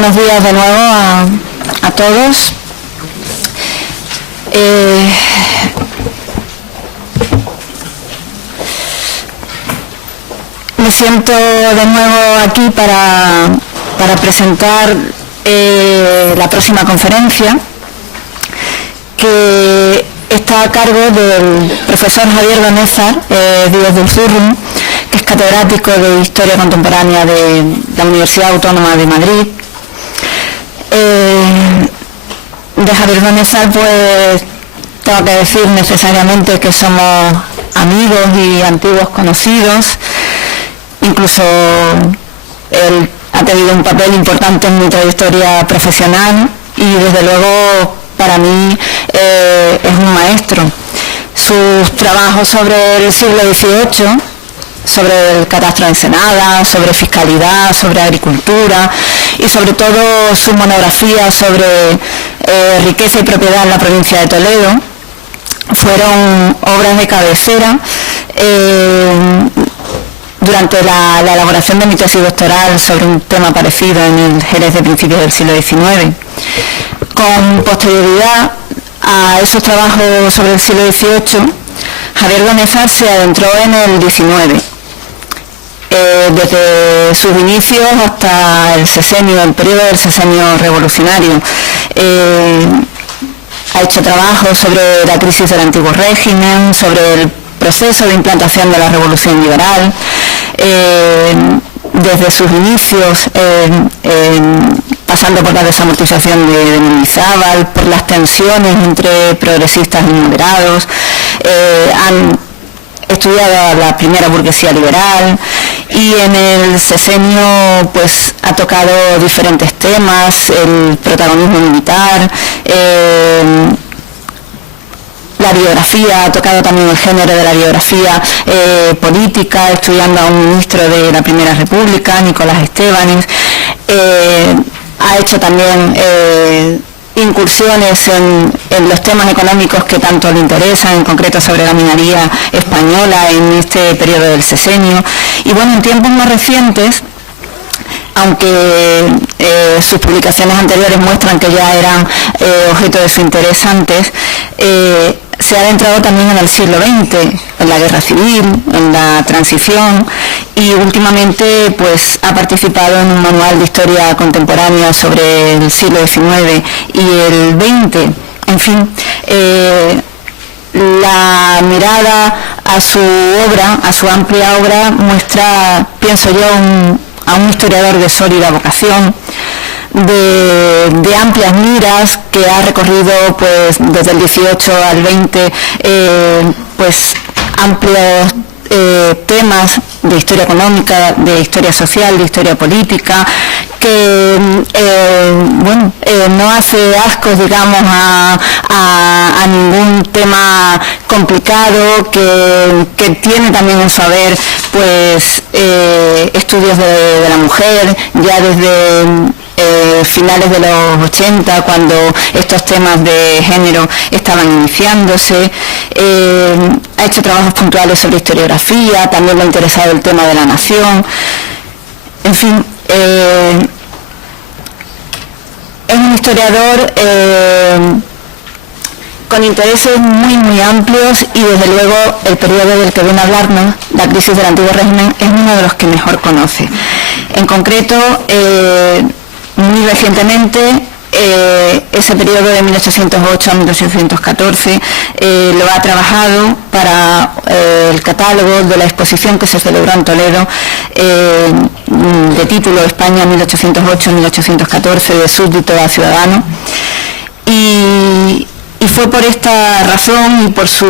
buenos días de nuevo a todos. Me siento de nuevo aquí para presentar la próxima conferencia, que está a cargo del profesor Javier Donésar Díez del Zurrum, que es catedrático de Historia Contemporánea de la Universidad Autónoma de Madrid. De Javier Donésar, pues tengo que decir necesariamente que somos amigos y antiguos conocidos. Incluso él ha tenido un papel importante en mi trayectoria profesional y desde luego para mí es un maestro. Sus trabajos sobre el siglo XVIII, sobre el catastro de Ensenada, sobre fiscalidad, sobre agricultura y sobre todo su monografía sobre riqueza y propiedad en la provincia de Toledo, fueron obras de cabecera durante la elaboración de mi tesis doctoral sobre un tema parecido en el Jerez de principios del siglo XIX. Con posterioridad a esos trabajos sobre el siglo XVIII, Javier Donésar se adentró en el XIX. Desde sus inicios hasta el sesenio, el periodo del sesenio revolucionario, ha hecho trabajos sobre la crisis del antiguo régimen, sobre el proceso de implantación de la revolución liberal, desde sus inicios, pasando por la desamortización de Mendizábal, por las tensiones entre progresistas y moderados, han estudiado la primera burguesía liberal y en el sesenio pues ha tocado diferentes temas, el protagonismo militar, la biografía, ha tocado también el género de la biografía política, estudiando a un ministro de la Primera República, Nicolás Estebanes. Ha hecho también incursiones en los temas económicos que tanto le interesan, en concreto sobre la minería española en este periodo del sesenio. Y bueno, en tiempos más recientes, aunque sus publicaciones anteriores muestran que ya eran objeto de su interés antes, se ha adentrado también en el siglo XX, en la guerra civil, en la transición, y últimamente pues ha participado en un manual de historia contemporánea sobre el siglo XIX y el XX. En fin, la mirada a su obra, a su amplia obra, muestra, pienso yo, a un historiador de sólida vocación, de amplias miras, que ha recorrido pues desde el 18 al 20 pues amplios temas de historia económica, de historia social, de historia política, que no hace ascos, digamos, a ningún tema complicado, que tiene también en su haber pues estudios de la mujer, ya desde finales de los 80, cuando estos temas de género estaban iniciándose. Ha hecho trabajos puntuales sobre historiografía, también le ha interesado el tema de la nación. En fin, es un historiador con intereses muy amplios, y desde luego el periodo del que viene a hablarnos, la crisis del antiguo régimen, es uno de los que mejor conoce. En concreto, muy recientemente, ese periodo de 1808 a 1814 lo ha trabajado para el catálogo de la exposición que se celebró en Toledo, de título España 1808-1814, de súbdito a ciudadano, y fue por esta razón y por su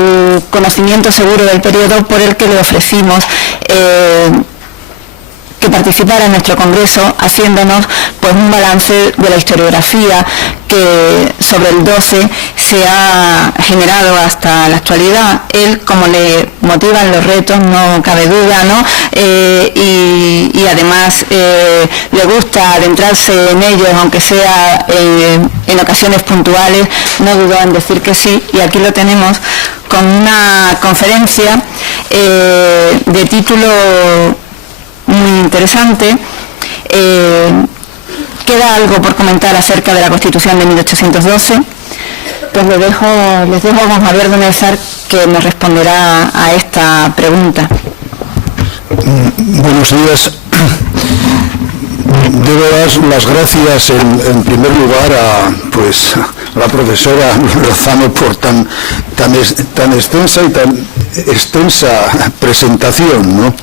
conocimiento seguro del periodo por el que le ofrecimos que participara en nuestro congreso, haciéndonos pues un balance de la historiografía que sobre el 12 se ha generado hasta la actualidad. Él, como le motivan los retos, no cabe duda, ¿no? Y además le gusta adentrarse en ellos, aunque sea en ocasiones puntuales, no dudó en decir que sí, y aquí lo tenemos con una conferencia de título muy interesante, queda algo por comentar acerca de la Constitución de 1812, pues les dejo a don Javier Benezar, que me responderá a esta pregunta. Buenos días. Debo dar las gracias en primer lugar a la profesora Lozano por tan extensa y tan extensa presentación, ¿no?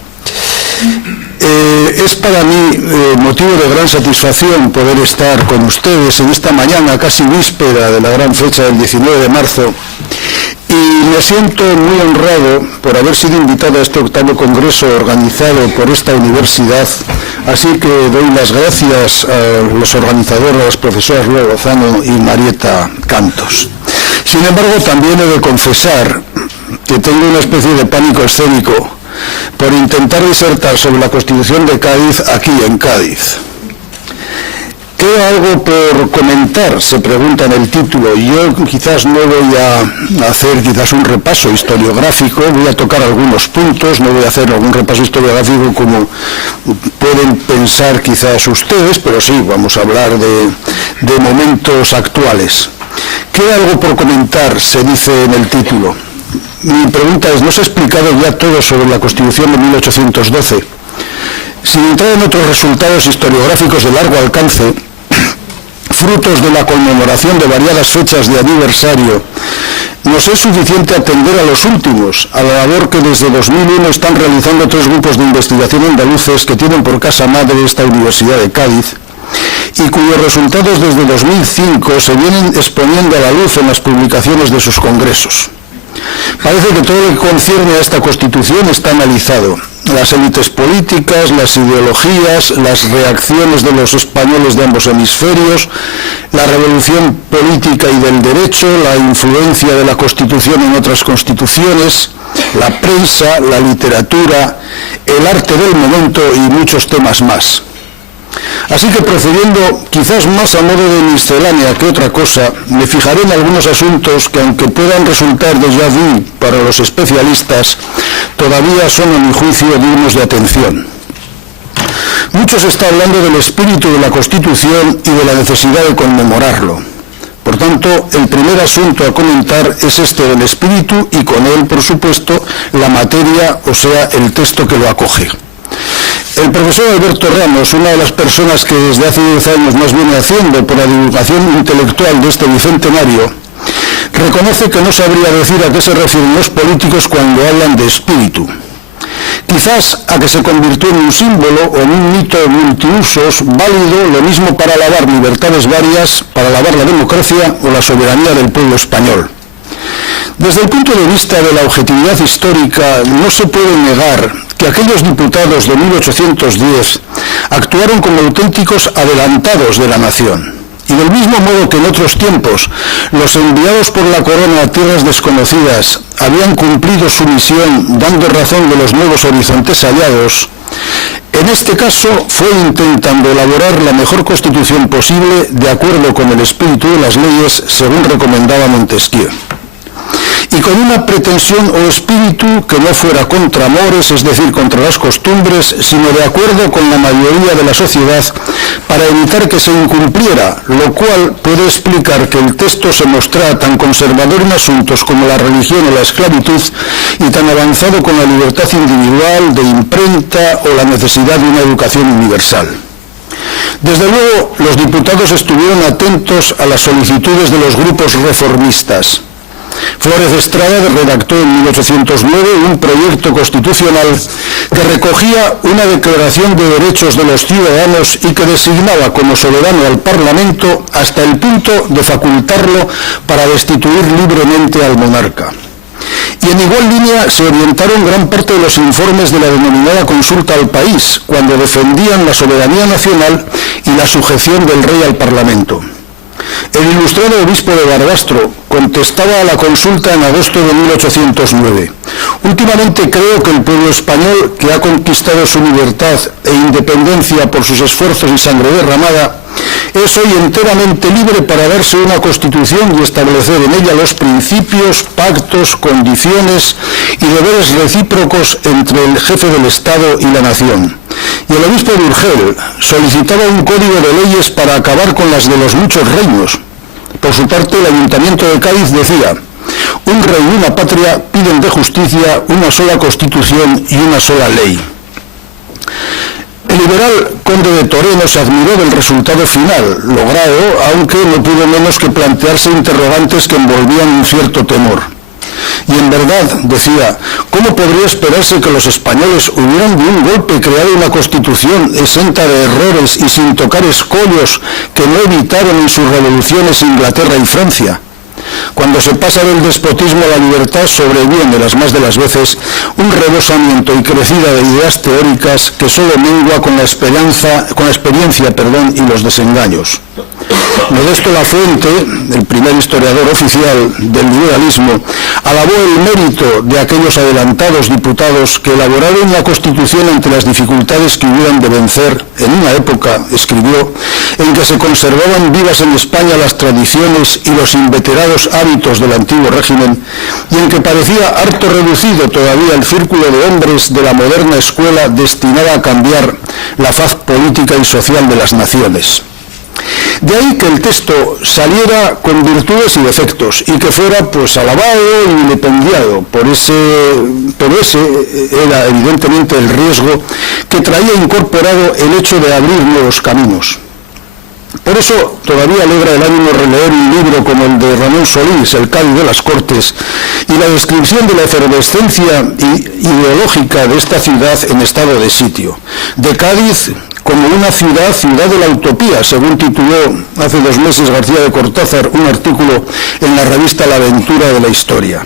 Es para mí motivo de gran satisfacción poder estar con ustedes en esta mañana, casi víspera de la gran fecha del 19 de marzo, y me siento muy honrado por haber sido invitado a este 8º congreso organizado por esta universidad, así que doy las gracias a los organizadores, a las profesoras Lola Lozano y Marieta Cantos. Sin embargo, también he de confesar que tengo una especie de pánico escénico por intentar disertar sobre la Constitución de Cádiz aquí en Cádiz. ¿Queda algo por comentar?, se pregunta en el título. Yo quizás no voy a hacer un repaso historiográfico, voy a tocar algunos puntos, no voy a hacer algún repaso historiográfico como pueden pensar quizás ustedes, pero sí, vamos a hablar de momentos actuales. ¿Queda algo por comentar?, se dice en el título. Mi pregunta es, ¿no se ha explicado ya todo sobre la Constitución de 1812? Sin entrar en otros resultados historiográficos de largo alcance, frutos de la conmemoración de variadas fechas de aniversario, nos es suficiente atender a los últimos, a la labor que desde 2001 están realizando 3 grupos de investigación andaluces que tienen por casa madre esta Universidad de Cádiz, y cuyos resultados desde 2005 se vienen exponiendo a la luz en las publicaciones de sus congresos. Parece que todo lo que concierne a esta Constitución está analizado. Las élites políticas, las ideologías, las reacciones de los españoles de ambos hemisferios, la revolución política y del derecho, la influencia de la Constitución en otras constituciones, la prensa, la literatura, el arte del momento y muchos temas más. Así que, procediendo quizás más a modo de miscelánea que otra cosa, me fijaré en algunos asuntos que, aunque puedan resultar déjà vu para los especialistas, todavía son, a mi juicio, dignos de atención. Mucho se está hablando del espíritu de la Constitución y de la necesidad de conmemorarlo. Por tanto, el primer asunto a comentar es este del espíritu y con él, por supuesto, la materia, o sea, el texto que lo acoge. El profesor Alberto Ramos, una de las personas que desde hace 10 años más viene haciendo por la divulgación intelectual de este bicentenario, reconoce que no sabría decir a qué se refieren los políticos cuando hablan de espíritu. Quizás a que se convirtió en un símbolo o en un mito multiusos válido, lo mismo para alabar libertades varias, para alabar la democracia o la soberanía del pueblo español. Desde el punto de vista de la objetividad histórica, no se puede negar que aquellos diputados de 1810 actuaron como auténticos adelantados de la nación. Y del mismo modo que en otros tiempos los enviados por la corona a tierras desconocidas habían cumplido su misión dando razón de los nuevos horizontes hallados, en este caso fue intentando elaborar la mejor constitución posible de acuerdo con el espíritu de las leyes según recomendaba Montesquieu. Y con una pretensión o espíritu que no fuera contra amores, es decir, contra las costumbres, sino de acuerdo con la mayoría de la sociedad para evitar que se incumpliera, lo cual puede explicar que el texto se mostrara tan conservador en asuntos como la religión o la esclavitud y tan avanzado con la libertad individual, de imprenta o la necesidad de una educación universal. Desde luego, los diputados estuvieron atentos a las solicitudes de los grupos reformistas. Flórez Estrada redactó en 1809 un proyecto constitucional que recogía una declaración de derechos de los ciudadanos y que designaba como soberano al Parlamento hasta el punto de facultarlo para destituir libremente al monarca. Y en igual línea se orientaron gran parte de los informes de la denominada consulta al país, cuando defendían la soberanía nacional y la sujeción del rey al Parlamento. El ilustrado obispo de Barbastro contestaba a la consulta en agosto de 1809. Últimamente creo que el pueblo español, que ha conquistado su libertad e independencia por sus esfuerzos y sangre derramada, es hoy enteramente libre para darse una constitución y establecer en ella los principios, pactos, condiciones y deberes recíprocos entre el jefe del Estado y la nación. Y el obispo de Urgel solicitaba un código de leyes para acabar con las de los muchos reinos. Por su parte, el Ayuntamiento de Cádiz decía: un rey y una patria piden de justicia una sola constitución y una sola ley. El liberal conde de Toreno se admiró del resultado final, logrado, aunque no pudo menos que plantearse interrogantes que envolvían un cierto temor. Y en verdad, decía, ¿cómo podría esperarse que los españoles hubieran de un golpe creado una constitución exenta de errores y sin tocar escollos que no evitaron en sus revoluciones Inglaterra y Francia? Cuando se pasa del despotismo a la libertad, sobreviene las más de las veces un rebosamiento y crecida de ideas teóricas que solo mengua con la experiencia y los desengaños. Modesto Lafuente, el primer historiador oficial del liberalismo, alabó el mérito de aquellos adelantados diputados que elaboraron la Constitución ante las dificultades que hubieran de vencer en una época, escribió, en que se conservaban vivas en España las tradiciones y los inveterados hábitos del antiguo régimen y en que parecía harto reducido todavía el círculo de hombres de la moderna escuela destinada a cambiar la faz política y social de las naciones. De ahí que el texto saliera con virtudes y defectos y que fuera pues alabado y vilipendiado, pero ese era evidentemente el riesgo que traía incorporado el hecho de abrir nuevos caminos. Por eso todavía alegra el ánimo releer un libro como el de Ramón Solís, El Cádiz de las Cortes, y la descripción de la efervescencia ideológica de esta ciudad en estado de sitio. De Cádiz como una ciudad de la utopía, según tituló hace 2 meses García de Cortázar un artículo en la revista La Aventura de la Historia.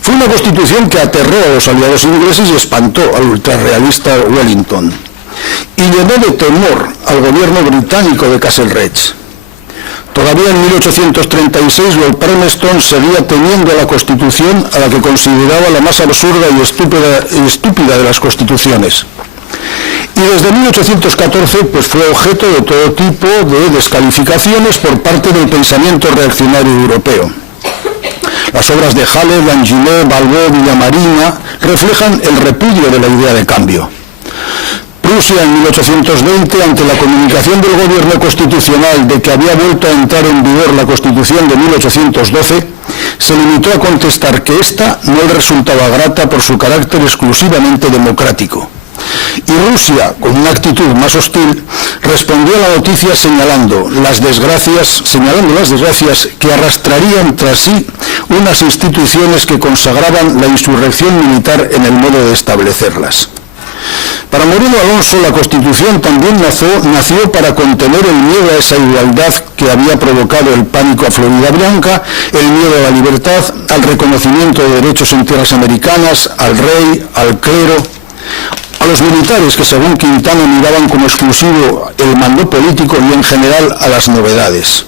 Fue una constitución que aterró a los aliados ingleses y espantó al ultrarrealista Wellington, y llenó de temor al gobierno británico de Castlereagh. Todavía en 1836 Lord Palmerston seguía temiendo a la Constitución, a la que consideraba la más absurda y estúpida de las constituciones. Y desde 1814 pues fue objeto de todo tipo de descalificaciones por parte del pensamiento reaccionario europeo. Las obras de Halle, Langinet, Balbo, Villamarina reflejan el repudio de la idea de cambio. Prusia en 1820, ante la comunicación del gobierno constitucional de que había vuelto a entrar en vigor la Constitución de 1812, se limitó a contestar que ésta no le resultaba grata por su carácter exclusivamente democrático. Y Rusia, con una actitud más hostil, respondió a la noticia señalando las desgracias que arrastrarían tras sí unas instituciones que consagraban la insurrección militar en el modo de establecerlas. Para Moreno Alonso, la Constitución también nació para contener el miedo a esa igualdad que había provocado el pánico a Florida Blanca, el miedo a la libertad, al reconocimiento de derechos en tierras americanas, al rey, al clero, a los militares que según Quintana miraban como exclusivo el mando político y en general a las novedades.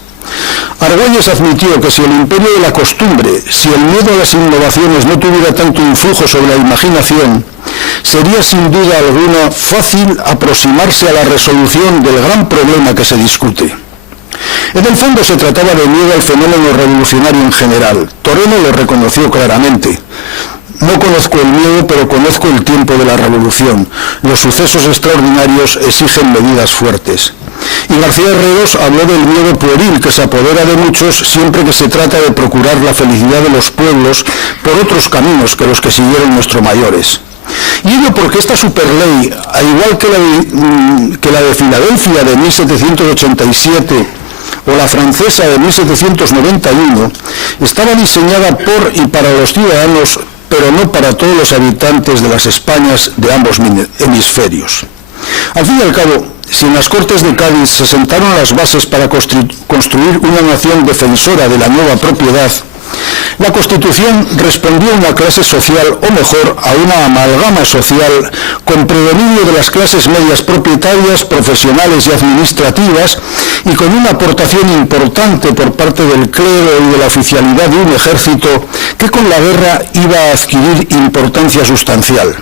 Argüelles admitió que si el imperio de la costumbre, si el miedo a las innovaciones no tuviera tanto influjo sobre la imaginación, sería sin duda alguna fácil aproximarse a la resolución del gran problema que se discute. En el fondo se trataba de miedo al fenómeno revolucionario en general. Toreno lo reconoció claramente. No conozco el miedo, pero conozco el tiempo de la revolución. Los sucesos extraordinarios exigen medidas fuertes. Y García Herreros habló del miedo pueril que se apodera de muchos siempre que se trata de procurar la felicidad de los pueblos por otros caminos que los que siguieron nuestros mayores. Y ello porque esta superley, al igual que la de Filadelfia de 1787 o la francesa de 1791, estaba diseñada por y para los ciudadanos, pero no para todos los habitantes de las Españas de ambos hemisferios. Al fin y al cabo, si en las Cortes de Cádiz se sentaron las bases para construir una nación defensora de la nueva propiedad, la Constitución respondió a una clase social, o mejor, a una amalgama social con predominio de las clases medias propietarias, profesionales y administrativas, y con una aportación importante por parte del clero y de la oficialidad de un ejército que con la guerra iba a adquirir importancia sustancial.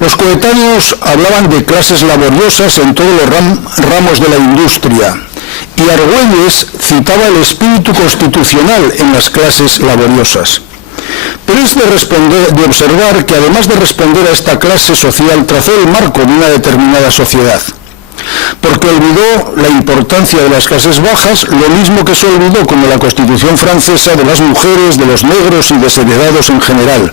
Los coetáneos hablaban de clases laboriosas en todos los ramos de la industria, y Argüelles citaba el espíritu constitucional en las clases laboriosas. Pero es de observar que además de responder a esta clase social, trazó el marco de una determinada sociedad, porque olvidó la importancia de las clases bajas, lo mismo que se olvidó con la Constitución francesa de las mujeres, de los negros y desheredados en general.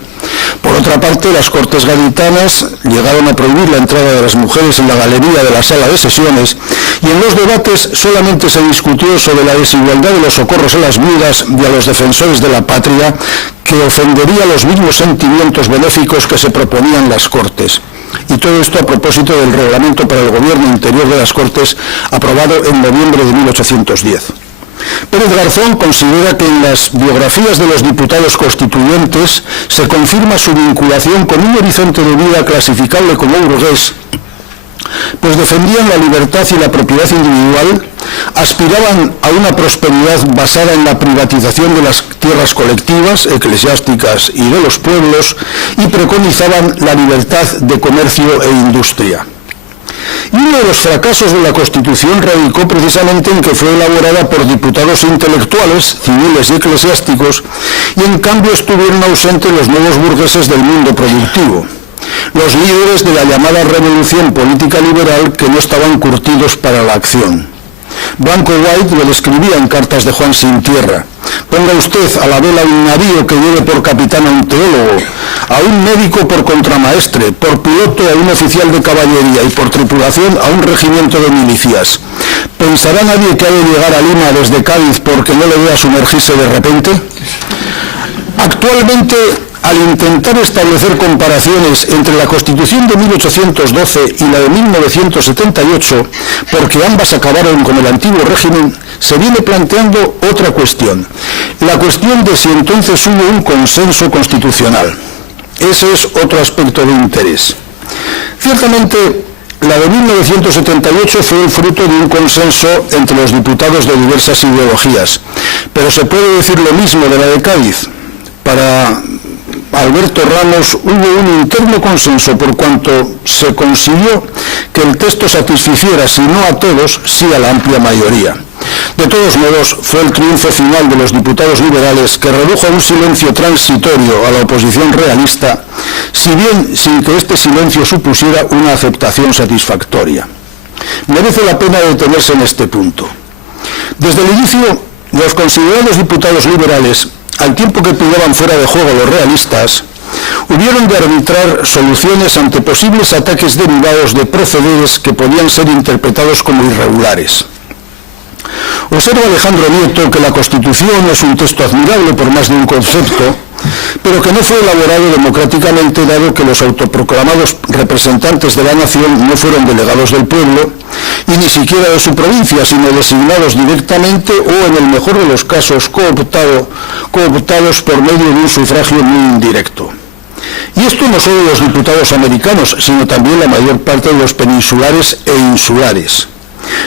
Por otra parte, las Cortes gaditanas llegaron a prohibir la entrada de las mujeres en la galería de la sala de sesiones, y en los debates solamente se discutió sobre la desigualdad de los socorros a las viudas y a los defensores de la patria, que ofendería los mismos sentimientos benéficos que se proponían las Cortes. Y todo esto a propósito del reglamento para el gobierno interior de las Cortes, aprobado en noviembre de 1810. Pérez Garzón considera que en las biografías de los diputados constituyentes se confirma su vinculación con un horizonte de vida clasificable como burgués, pues defendían la libertad y la propiedad individual, aspiraban a una prosperidad basada en la privatización de las tierras colectivas, eclesiásticas y de los pueblos, y preconizaban la libertad de comercio e industria. Y uno de los fracasos de la Constitución radicó precisamente en que fue elaborada por diputados intelectuales, civiles y eclesiásticos, y en cambio estuvieron ausentes los nuevos burgueses del mundo productivo, los líderes de la llamada revolución política liberal, que no estaban curtidos para la acción. Blanco White lo describía en Cartas de Juan Sin Tierra: ponga usted a la vela un navío que lleve por capitán a un teólogo, a un médico por contramaestre, por piloto a un oficial de caballería y por tripulación a un regimiento de milicias. ¿Pensará nadie que ha de llegar a Lima desde Cádiz porque no le vea sumergirse de repente? Actualmente, al intentar establecer comparaciones entre la Constitución de 1812 y la de 1978, porque ambas acabaron con el antiguo régimen, se viene planteando otra cuestión, la cuestión de si entonces hubo un consenso constitucional. Ese es otro aspecto de interés. Ciertamente, la de 1978 fue el fruto de un consenso entre los diputados de diversas ideologías, pero se puede decir lo mismo de la de Cádiz. Para Alberto Ramos hubo un interno consenso por cuanto se consiguió que el texto satisficiera, si no a todos, sí a la amplia mayoría. De todos modos, fue el triunfo final de los diputados liberales que redujo a un silencio transitorio a la oposición realista, si bien sin que este silencio supusiera una aceptación satisfactoria. Merece la pena detenerse en este punto. Desde el inicio, los considerados diputados liberales, al tiempo que pillaban fuera de juego los realistas, hubieron de arbitrar soluciones ante posibles ataques derivados de procederes que podían ser interpretados como irregulares. Observa Alejandro Nieto que la Constitución es un texto admirable por más de un concepto, pero que no fue elaborado democráticamente, dado que los autoproclamados representantes de la nación no fueron delegados del pueblo, y ni siquiera de su provincia, sino designados directamente o, en el mejor de los casos, cooptados por medio de un sufragio muy indirecto. Y esto no solo los diputados americanos, sino también la mayor parte de los peninsulares e insulares.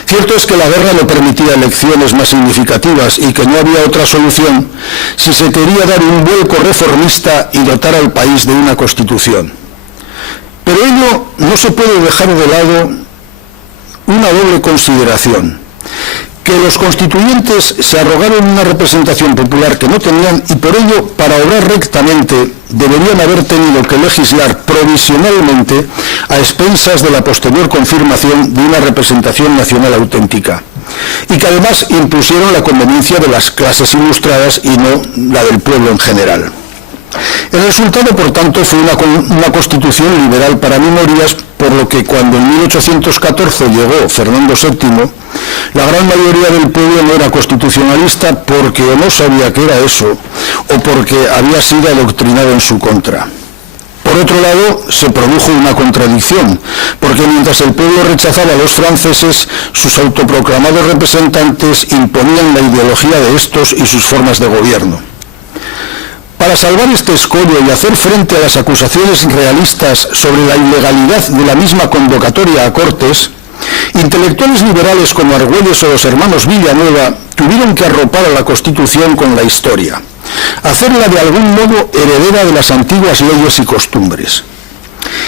Cierto es que la guerra no permitía elecciones más significativas y que no había otra solución si se quería dar un vuelco reformista y dotar al país de una constitución. Pero ello no se puede dejar de lado una doble consideración: que los constituyentes se arrogaron una representación popular que no tenían y por ello, para obrar rectamente, deberían haber tenido que legislar provisionalmente a expensas de la posterior confirmación de una representación nacional auténtica, y que además impusieron la conveniencia de las clases ilustradas y no la del pueblo en general. El resultado, por tanto, fue una constitución liberal para minorías, por lo que cuando en 1814 llegó Fernando VII, la gran mayoría del pueblo no era constitucionalista porque o no sabía qué era eso, o porque había sido adoctrinado en su contra. Por otro lado, se produjo una contradicción, porque mientras el pueblo rechazaba a los franceses, sus autoproclamados representantes imponían la ideología de estos y sus formas de gobierno. Para salvar este escollo y hacer frente a las acusaciones realistas sobre la ilegalidad de la misma convocatoria a Cortes, intelectuales liberales como Argüelles o los hermanos Villanueva tuvieron que arropar a la Constitución con la historia, hacerla de algún modo heredera de las antiguas leyes y costumbres.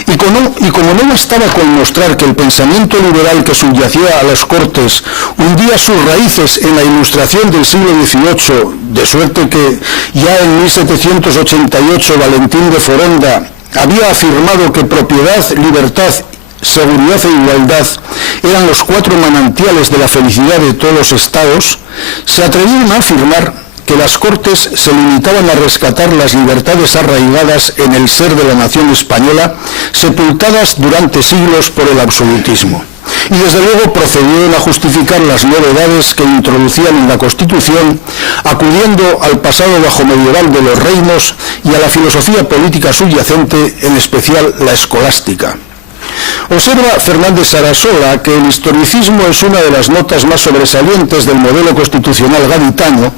Y como no bastaba con mostrar que el pensamiento liberal que subyacía a las Cortes hundía sus raíces en la Ilustración del siglo XVIII, de suerte que ya en 1788 Valentín de Foronda había afirmado que propiedad, libertad, seguridad e igualdad eran los 4 manantiales de la felicidad de todos los estados, se atrevieron a afirmar que las Cortes se limitaban a rescatar las libertades arraigadas en el ser de la nación española, sepultadas durante siglos por el absolutismo. Y desde luego procedieron a justificar las novedades que introducían en la Constitución, acudiendo al pasado bajomedieval de los reinos y a la filosofía política subyacente, en especial la escolástica. Observa Fernández Sarasola que el historicismo es una de las notas más sobresalientes del modelo constitucional gaditano,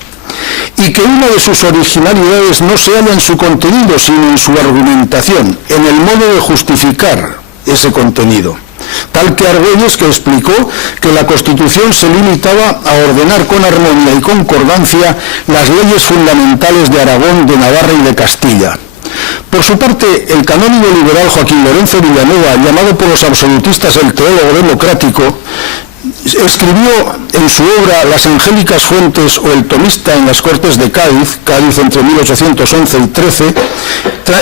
y que una de sus originalidades no se halla en su contenido, sino en su argumentación, en el modo de justificar ese contenido. Tal que Argüelles, que explicó que la Constitución se limitaba a ordenar con armonía y concordancia las leyes fundamentales de Aragón, de Navarra y de Castilla. Por su parte, el canónigo liberal Joaquín Lorenzo Villanueva, llamado por los absolutistas el teólogo democrático, escribió en su obra Las Angélicas Fuentes o El Tomista en las Cortes de Cádiz entre 1811 y 13,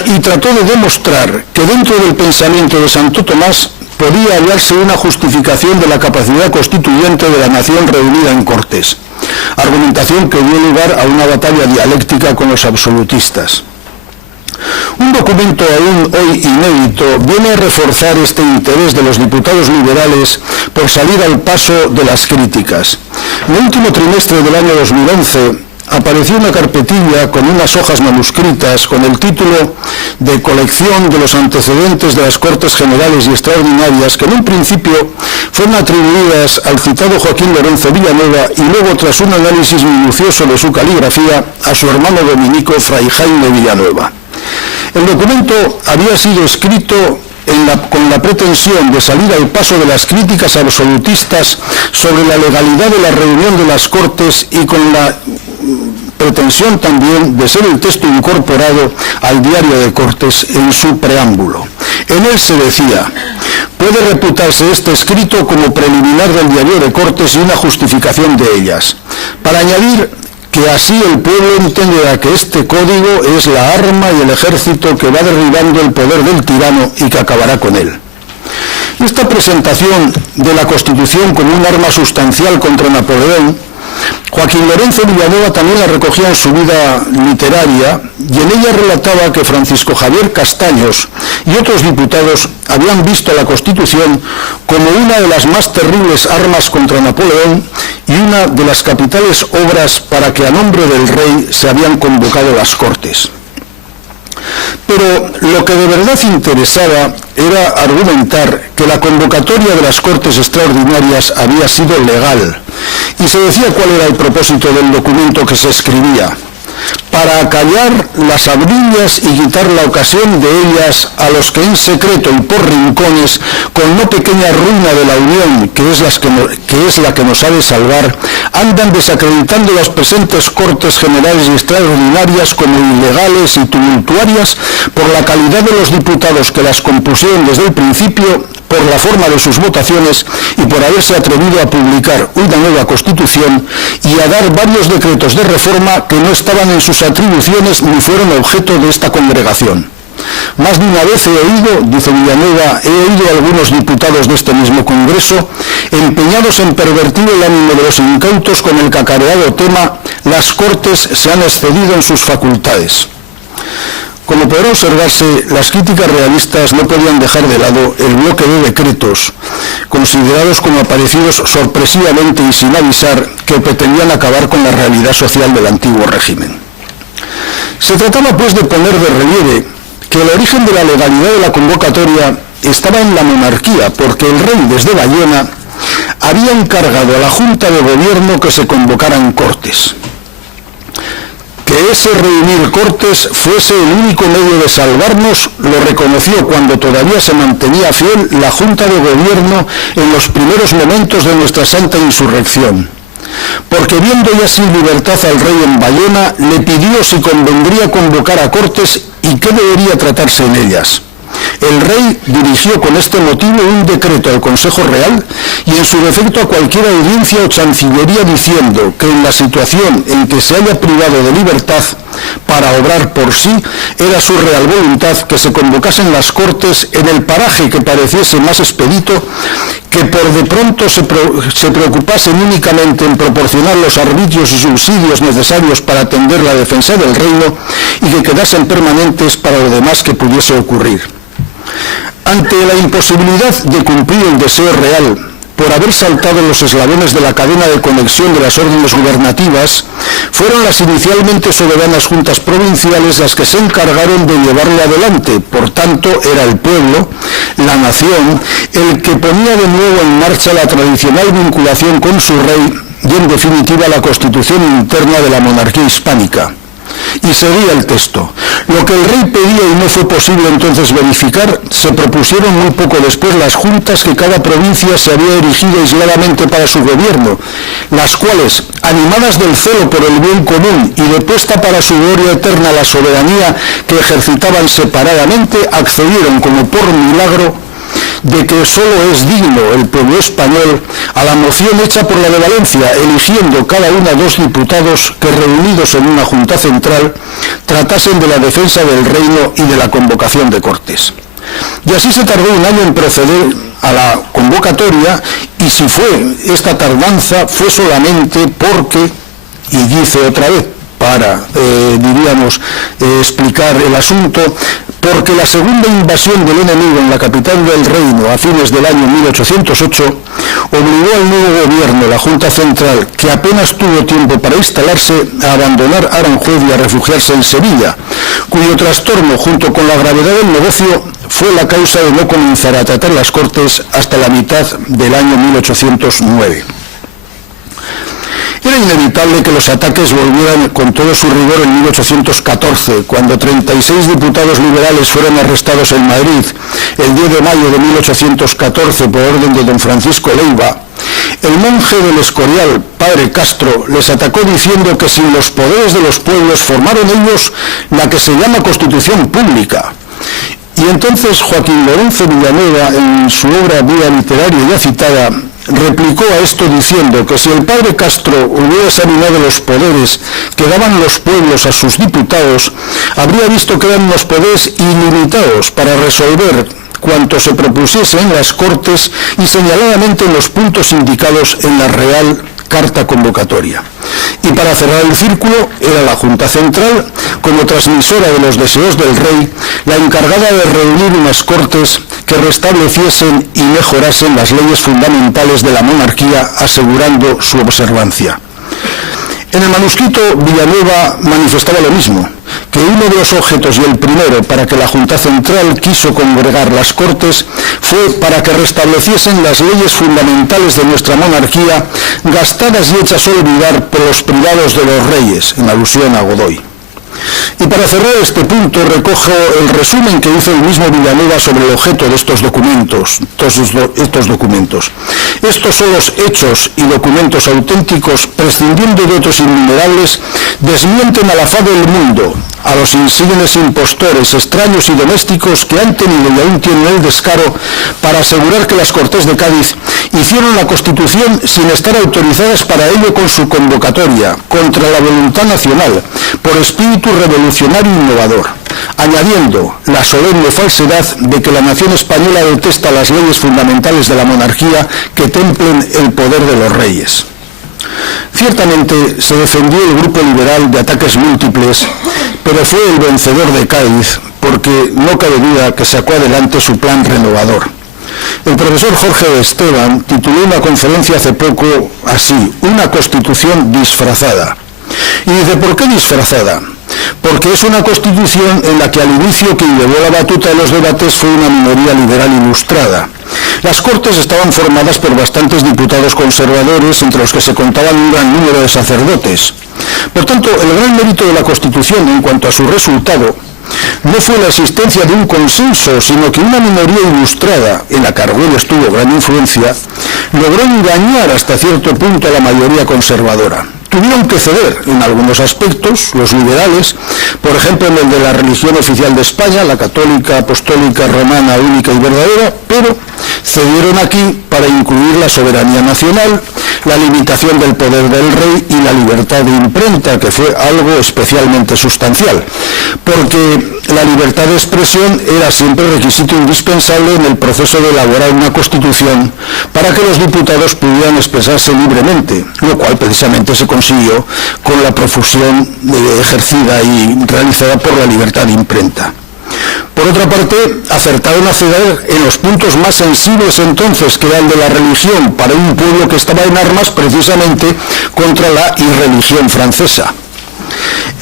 y trató de demostrar que dentro del pensamiento de Santo Tomás podía hallarse una justificación de la capacidad constituyente de la nación reunida en Cortes, argumentación que dio lugar a una batalla dialéctica con los absolutistas. Un documento aún hoy inédito viene a reforzar este interés de los diputados liberales por salir al paso de las críticas. En el último trimestre del año 2011 apareció una carpetilla con unas hojas manuscritas con el título de Colección de los antecedentes de las Cortes Generales y Extraordinarias, que en un principio fueron atribuidas al citado Joaquín Lorenzo Villanueva y luego, tras un análisis minucioso de su caligrafía, a su hermano dominico Fray Jaime Villanueva. El documento había sido escrito con la pretensión de salir al paso de las críticas absolutistas sobre la legalidad de la reunión de las Cortes y con la pretensión también de ser el texto incorporado al Diario de Cortes en su preámbulo. En él se decía: puede reputarse este escrito como preliminar del Diario de Cortes y una justificación de ellas, para añadir que así el pueblo entenderá que este código es la arma y el ejército que va derribando el poder del tirano y que acabará con él. Esta presentación de la Constitución como un arma sustancial contra Napoleón, Joaquín Lorenzo Villanueva también la recogía en su vida literaria, y en ella relataba que Francisco Javier Castaños y otros diputados habían visto la Constitución como una de las más terribles armas contra Napoleón y una de las capitales obras para que a nombre del rey se habían convocado las Cortes. Pero lo que de verdad interesaba era argumentar que la convocatoria de las Cortes Extraordinarias había sido legal, y se decía cuál era el propósito del documento que se escribía: para acallar las hablillas y quitar la ocasión de ellas a los que en secreto y por rincones, con no pequeña ruina de la Unión, que es la que nos ha de salvar, andan desacreditando las presentes Cortes Generales y Extraordinarias como ilegales y tumultuarias por la calidad de los diputados que las compusieron desde el principio, por la forma de sus votaciones y por haberse atrevido a publicar una nueva Constitución y a dar varios decretos de reforma que no estaban en sus atribuciones ni fueron objeto de esta congregación. Más de una vez he oído, dice Villanueva, a algunos diputados de este mismo Congreso empeñados en pervertir el ánimo de los incautos con el cacareado tema: las Cortes se han excedido en sus facultades. Como podrá observarse, las críticas realistas no podían dejar de lado el bloque de decretos, considerados como aparecidos sorpresivamente y sin avisar, que pretendían acabar con la realidad social del antiguo régimen. Se trataba, pues, de poner de relieve que el origen de la legalidad de la convocatoria estaba en la monarquía, porque el rey, desde Bayona, había encargado a la Junta de Gobierno que se convocaran Cortes. Que ese reunir Cortes fuese el único medio de salvarnos lo reconoció, cuando todavía se mantenía fiel, la Junta de Gobierno en los primeros momentos de nuestra santa insurrección. Porque viendo ya sin libertad al rey en Bayona, le pidió si convendría convocar a Cortes y qué debería tratarse en ellas. El rey dirigió con este motivo un decreto al Consejo Real y en su defecto a cualquier audiencia o chancillería, diciendo que en la situación en que se haya privado de libertad para obrar por sí, era su real voluntad que se convocasen las Cortes en el paraje que pareciese más expedito, que por de pronto se preocupasen únicamente en proporcionar los arbitrios y subsidios necesarios para atender la defensa del reino y que quedasen permanentes para lo demás que pudiese ocurrir. Ante la imposibilidad de cumplir el deseo real por haber saltado los eslabones de la cadena de conexión de las órdenes gubernativas, fueron las inicialmente soberanas juntas provinciales las que se encargaron de llevarlo adelante. Por tanto, era el pueblo, la nación, el que ponía de nuevo en marcha la tradicional vinculación con su rey y, en definitiva, la constitución interna de la monarquía hispánica. Y seguía el texto. Lo que el rey pedía y no fue posible entonces verificar, se propusieron muy poco después las juntas que cada provincia se había erigido aisladamente para su gobierno, las cuales, animadas del celo por el bien común y de puesta para su gloria eterna la soberanía que ejercitaban separadamente, accedieron como por milagro de que solo es digno el pueblo español a la moción hecha por la de Valencia, eligiendo cada una 2 diputados que, reunidos en una junta central, tratasen de la defensa del reino y de la convocación de Cortes. Y así se tardó un año en proceder a la convocatoria, y si fue esta tardanza, fue solamente porque, y dice otra vez, para, explicar el asunto, porque la segunda invasión del enemigo en la capital del reino a fines del año 1808 obligó al nuevo gobierno, la Junta Central, que apenas tuvo tiempo para instalarse, a abandonar Aranjuez y a refugiarse en Sevilla, cuyo trastorno, junto con la gravedad del negocio, fue la causa de no comenzar a tratar las Cortes hasta la mitad del año 1809. Era inevitable que los ataques volvieran con todo su rigor en 1814, cuando 36 diputados liberales fueron arrestados en Madrid el 10 de mayo de 1814 por orden de don Francisco Leiva. El monje del Escorial, padre Castro, les atacó diciendo que sin los poderes de los pueblos formaron ellos la que se llama Constitución Pública. Y entonces Joaquín Lorenzo Villanueva, en su obra Vida Literaria ya citada, replicó a esto diciendo que si el padre Castro hubiera examinado los poderes que daban los pueblos a sus diputados, habría visto que eran unos poderes ilimitados para resolver cuanto se propusiese en las Cortes y señaladamente en los puntos indicados en la Real Carta Convocatoria. Y para cerrar el círculo, era la Junta Central, como transmisora de los deseos del rey, la encargada de reunir unas Cortes que restableciesen y mejorasen las leyes fundamentales de la monarquía, asegurando su observancia. En el manuscrito, Villanueva manifestaba lo mismo, que uno de los objetos y el primero para que la Junta Central quiso congregar las Cortes fue para que restableciesen las leyes fundamentales de nuestra monarquía, gastadas y hechas olvidar por los privados de los reyes, en alusión a Godoy. Y para cerrar este punto, recojo el resumen que hizo el mismo Villanueva sobre el objeto de estos documentos. Estos son los hechos y documentos auténticos, prescindiendo de otros innumerables, desmienten a la faz del mundo, a los insignes impostores, extraños y domésticos que han tenido y aún tienen el descaro para asegurar que las Cortes de Cádiz hicieron la Constitución sin estar autorizadas para ello con su convocatoria, contra la voluntad nacional, por espíritu revolucionario e innovador, añadiendo la solemne falsedad de que la nación española detesta las leyes fundamentales de la monarquía que templen el poder de los reyes. Ciertamente se defendió el grupo liberal de ataques múltiples, pero fue el vencedor de Cádiz, porque no cabe duda que sacó adelante su plan renovador. El profesor Jorge de Esteban tituló una conferencia hace poco así: una Constitución disfrazada. Y dice, ¿por qué disfrazada? Porque es una Constitución en la que al inicio quien llevó la batuta de los debates fue una minoría liberal ilustrada. Las Cortes estaban formadas por bastantes diputados conservadores, entre los que se contaban un gran número de sacerdotes. Por tanto, el gran mérito de la Constitución en cuanto a su resultado no fue la existencia de un consenso, sino que una minoría ilustrada, en la que Argüelles tuvo gran influencia, logró engañar hasta cierto punto a la mayoría conservadora. tuvieron que ceder en algunos aspectos, los liberales, por ejemplo en el de la religión oficial de España, la católica, apostólica, romana, única y verdadera, pero cedieron aquí para incluir la soberanía nacional, la limitación del poder del rey y la libertad de imprenta, que fue algo especialmente sustancial, porque la libertad de expresión era siempre requisito indispensable en el proceso de elaborar una constitución para que los diputados pudieran expresarse libremente, lo cual precisamente se consiguió con la profusión ejercida y realizada por la libertad de imprenta. Por otra parte, acertaron a ceder en los puntos más sensibles entonces, que era el de la religión, para un pueblo que estaba en armas precisamente contra la irreligión francesa.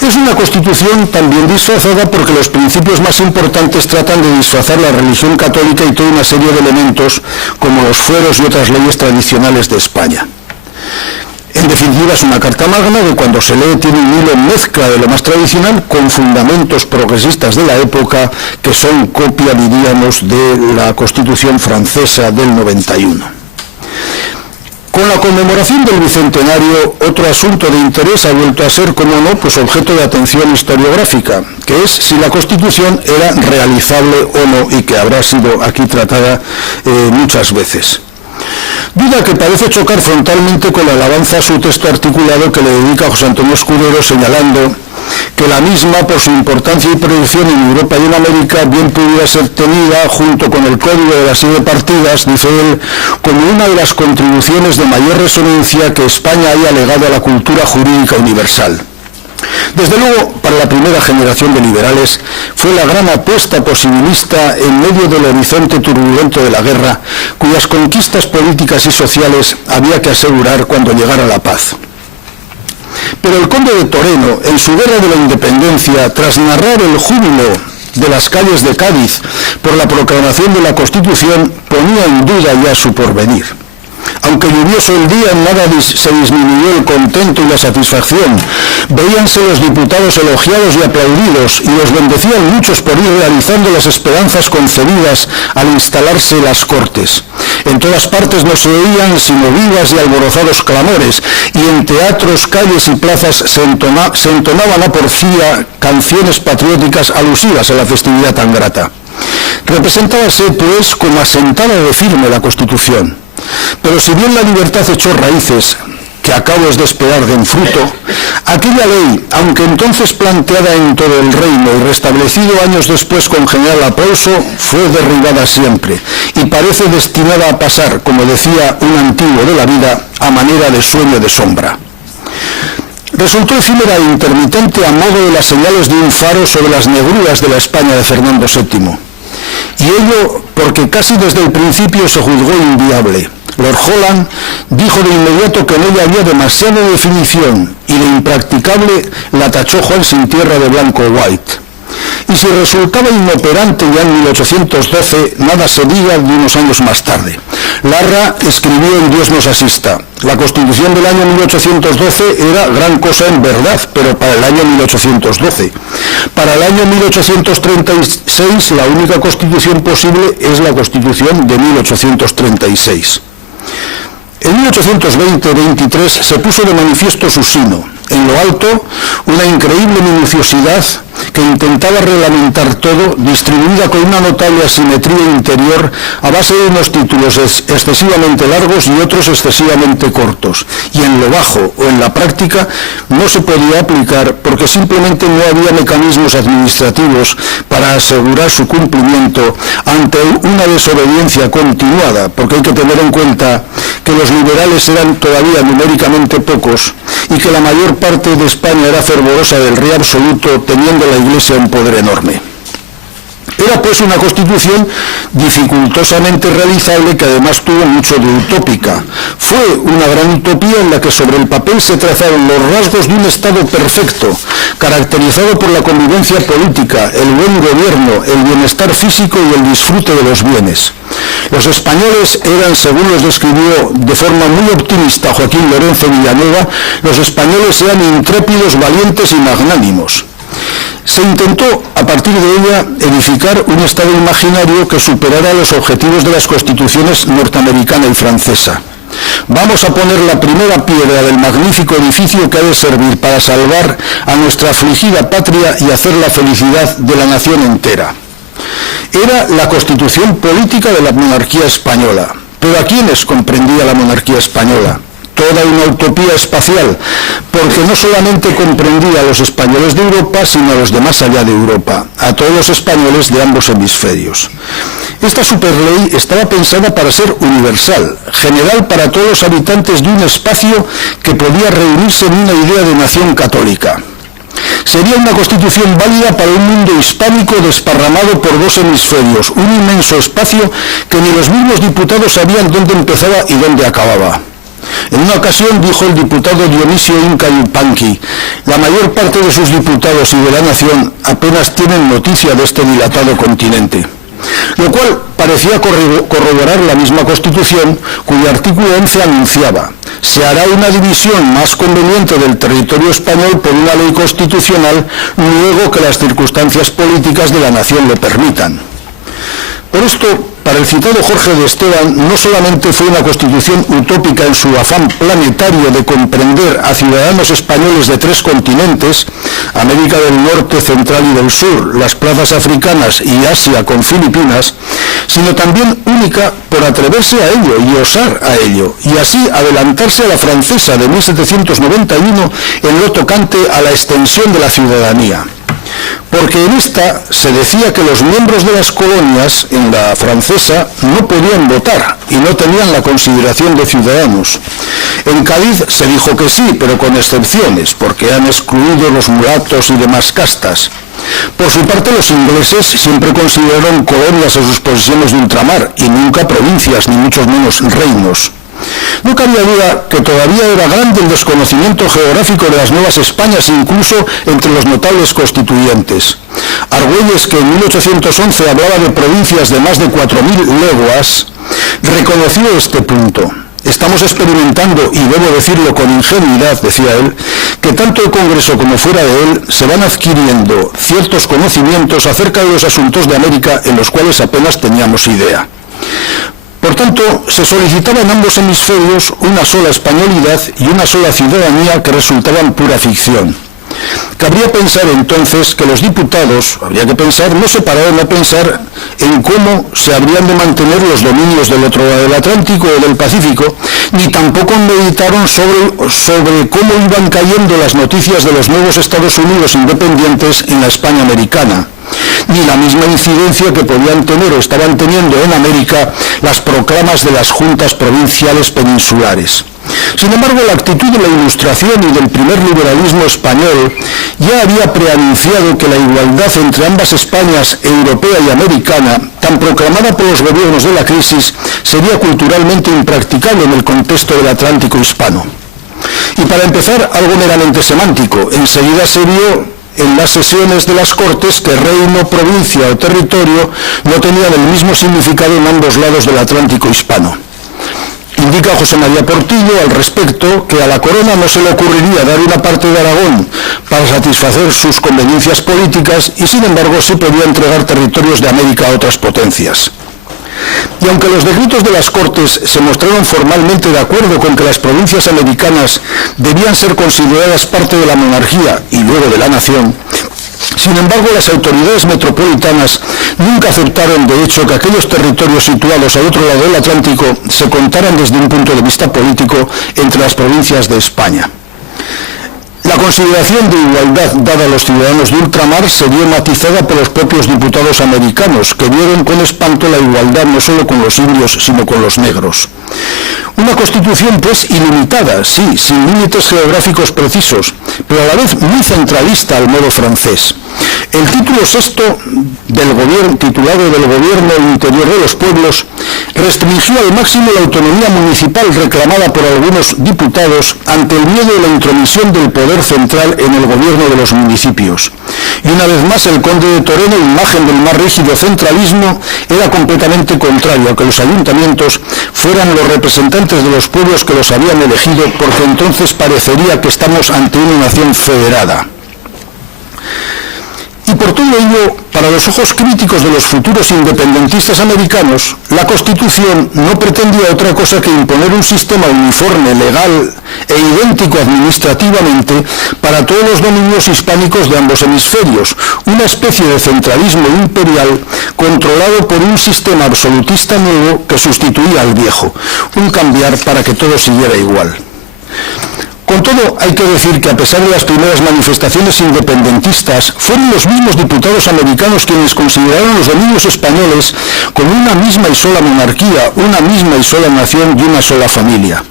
Es una constitución también disfrazada porque los principios más importantes tratan de disfrazar la religión católica y toda una serie de elementos como los fueros y otras leyes tradicionales de España. En definitiva, es una carta magna que cuando se lee tiene un hilo mezcla de lo más tradicional con fundamentos progresistas de la época que son copia, diríamos, de la Constitución francesa del 91. Con la conmemoración del Bicentenario, otro asunto de interés ha vuelto a ser, como no, pues objeto de atención historiográfica, que es si la Constitución era realizable o no, y que habrá sido aquí tratada muchas veces. Duda que parece chocar frontalmente con la alabanza a su texto articulado que le dedica José Antonio Escudero, señalando que la misma, por su importancia y proyección en Europa y en América, bien pudiera ser tenida, junto con el Código de las 7 partidas, dice él, como una de las contribuciones de mayor resonancia que España haya legado a la cultura jurídica universal. Desde luego, para la primera generación de liberales, fue la gran apuesta posibilista en medio del horizonte turbulento de la guerra, cuyas conquistas políticas y sociales había que asegurar cuando llegara la paz. Pero el conde de Toreno, en su Guerra de la Independencia, tras narrar el júbilo de las calles de Cádiz por la proclamación de la Constitución, ponía en duda ya su porvenir. Aunque lluvioso el día, en nada se disminuyó el contento y la satisfacción. Veíanse los diputados elogiados y aplaudidos, y los bendecían muchos por ir realizando las esperanzas concebidas al instalarse las Cortes. En todas partes no se oían sino vivas y alborozados clamores, y en teatros, calles y plazas se entonaban a porfía canciones patrióticas alusivas a la festividad tan grata. Representábase, pues, como asentada de firme la Constitución. Pero si bien la libertad echó raíces, que acabo es de esperar den fruto, aquella ley, aunque entonces planteada en todo el reino y restablecido años después con general aplauso, fue derribada siempre y parece destinada a pasar, como decía un antiguo de la vida, a manera de sueño de sombra. Resultó efímera e intermitente a modo de las señales de un faro sobre las negruras de la España de Fernando VII. Y ello porque casi desde el principio se juzgó inviable. Lord Holland dijo de inmediato que en ella había demasiada definición y de impracticable la tachó Juan sin tierra de blanco White. Y si resultaba inoperante ya en 1812, nada se diga de unos años más tarde. Larra escribió en Dios nos asista: la Constitución del año 1812 era gran cosa en verdad, pero para el año 1812. Para el año 1836, la única Constitución posible es la Constitución de 1836. En 1820-23 se puso de manifiesto su sino. En lo alto, una increíble minuciosidad que intentaba reglamentar todo, distribuida con una notable asimetría interior a base de unos títulos excesivamente largos y otros excesivamente cortos. Y en lo bajo o en la práctica no se podía aplicar porque simplemente no había mecanismos administrativos para asegurar su cumplimiento ante una desobediencia continuada, porque hay que tener en cuenta que los liberales eran todavía numéricamente pocos y que la mayor parte de España era fervorosa del rey absoluto, teniendo la Iglesia un poder enorme. Era pues una Constitución dificultosamente realizable, que además tuvo mucho de utópica. Fue una gran utopía en la que sobre el papel se trazaron los rasgos de un Estado perfecto, caracterizado por la convivencia política, el buen gobierno, el bienestar físico y el disfrute de los bienes. Los españoles eran, según los describió de forma muy optimista Joaquín Lorenzo Villanueva, los españoles eran intrépidos, valientes y magnánimos. Se intentó, a partir de ella, edificar un Estado imaginario que superara los objetivos de las constituciones norteamericana y francesa. Vamos a poner la primera piedra del magnífico edificio que ha de servir para salvar a nuestra afligida patria y hacer la felicidad de la nación entera. Era la constitución política de la monarquía española. ¿Pero a quiénes comprendía la monarquía española? Toda una utopía espacial, porque no solamente comprendía a los españoles de Europa, sino a los de más allá de Europa, a todos los españoles de ambos hemisferios. Esta superley estaba pensada para ser universal, general para todos los habitantes de un espacio que podía reunirse en una idea de nación católica. Sería una constitución válida para un mundo hispánico desparramado por dos hemisferios, un inmenso espacio que ni los mismos diputados sabían dónde empezaba y dónde acababa. En una ocasión dijo el diputado Dionisio Inca Yupanqui: la mayor parte de sus diputados y de la nación apenas tienen noticia de este dilatado continente. Lo cual parecía corroborar la misma Constitución, cuyo artículo 11 anunciaba: se hará una división más conveniente del territorio español por una ley constitucional, luego que las circunstancias políticas de la nación lo permitan. Por esto, para el citado Jorge de Esteban, no solamente fue una constitución utópica en su afán planetario de comprender a ciudadanos españoles de 3 continentes, América del Norte, Central y del Sur, las plazas africanas y Asia con Filipinas, sino también única por atreverse a ello y osar a ello, y así adelantarse a la francesa de 1791 en lo tocante a la extensión de la ciudadanía. Porque en esta se decía que los miembros de las colonias, en la francesa, no podían votar y no tenían la consideración de ciudadanos. En Cádiz se dijo que sí, pero con excepciones, porque han excluido los mulatos y demás castas. Por su parte, los ingleses siempre consideraron colonias a sus posesiones de ultramar y nunca provincias, ni mucho menos reinos. No cabía duda que todavía era grande el desconocimiento geográfico de las Nuevas Españas, incluso entre los notables constituyentes. Argüelles, que en 1811 hablaba de provincias de más de 4.000 leguas, reconoció este punto. Estamos experimentando, y debo decirlo con ingenuidad, decía él, que tanto el Congreso como fuera de él se van adquiriendo ciertos conocimientos acerca de los asuntos de América en los cuales apenas teníamos idea. Por tanto, se solicitaba en ambos hemisferios una sola españolidad y una sola ciudadanía que resultaban pura ficción. Cabría pensar entonces que los diputados, habría que pensar, no se pararon a pensar en cómo se habrían de mantener los dominios del otro lado del Atlántico o del Pacífico, ni tampoco meditaron sobre cómo iban cayendo las noticias de los nuevos Estados Unidos independientes en la España americana, ni la misma incidencia que podían tener o estaban teniendo en América las proclamas de las juntas provinciales peninsulares. Sin embargo, la actitud de la Ilustración y del primer liberalismo español ya había preanunciado que la igualdad entre ambas Españas, europea y americana, tan proclamada por los gobiernos de la crisis, sería culturalmente impracticable en el contexto del Atlántico hispano. Y para empezar, algo meramente semántico. Enseguida se vio en las sesiones de las Cortes que reino, provincia o territorio no tenían el mismo significado en ambos lados del Atlántico hispano. Indica José María Portillo al respecto que a la corona no se le ocurriría dar una parte de Aragón para satisfacer sus conveniencias políticas y sin embargo sí podía entregar territorios de América a otras potencias. Y aunque los decretos de las Cortes se mostraron formalmente de acuerdo con que las provincias americanas debían ser consideradas parte de la monarquía y luego de la nación, sin embargo, las autoridades metropolitanas nunca aceptaron de hecho que aquellos territorios situados al otro lado del Atlántico se contaran desde un punto de vista político entre las provincias de España. La consideración de igualdad dada a los ciudadanos de ultramar se vio matizada por los propios diputados americanos, que vieron con espanto la igualdad no solo con los indios, sino con los negros. Una constitución, pues, ilimitada, sí, sin límites geográficos precisos, pero a la vez muy centralista al modo francés. El título sexto del gobierno, titulado del Gobierno Interior de los Pueblos, restringió al máximo la autonomía municipal reclamada por algunos diputados ante el miedo de la intromisión del poder central en el gobierno de los municipios. Y una vez más el conde de Toreno, imagen del más rígido centralismo, era completamente contrario a que los ayuntamientos fueran los representantes de los pueblos que los habían elegido, porque entonces parecería que estamos ante una nación federada. Y por todo ello, para los ojos críticos de los futuros independentistas americanos, la Constitución no pretendía otra cosa que imponer un sistema uniforme, legal e idéntico administrativamente para todos los dominios hispánicos de ambos hemisferios, una especie de centralismo imperial controlado por un sistema absolutista nuevo que sustituía al viejo, un cambiar para que todo siguiera igual. Con todo, hay que decir que a pesar de las primeras manifestaciones independentistas, fueron los mismos diputados americanos quienes consideraron los dominios españoles como una misma y sola monarquía, una misma y sola nación y una sola familia.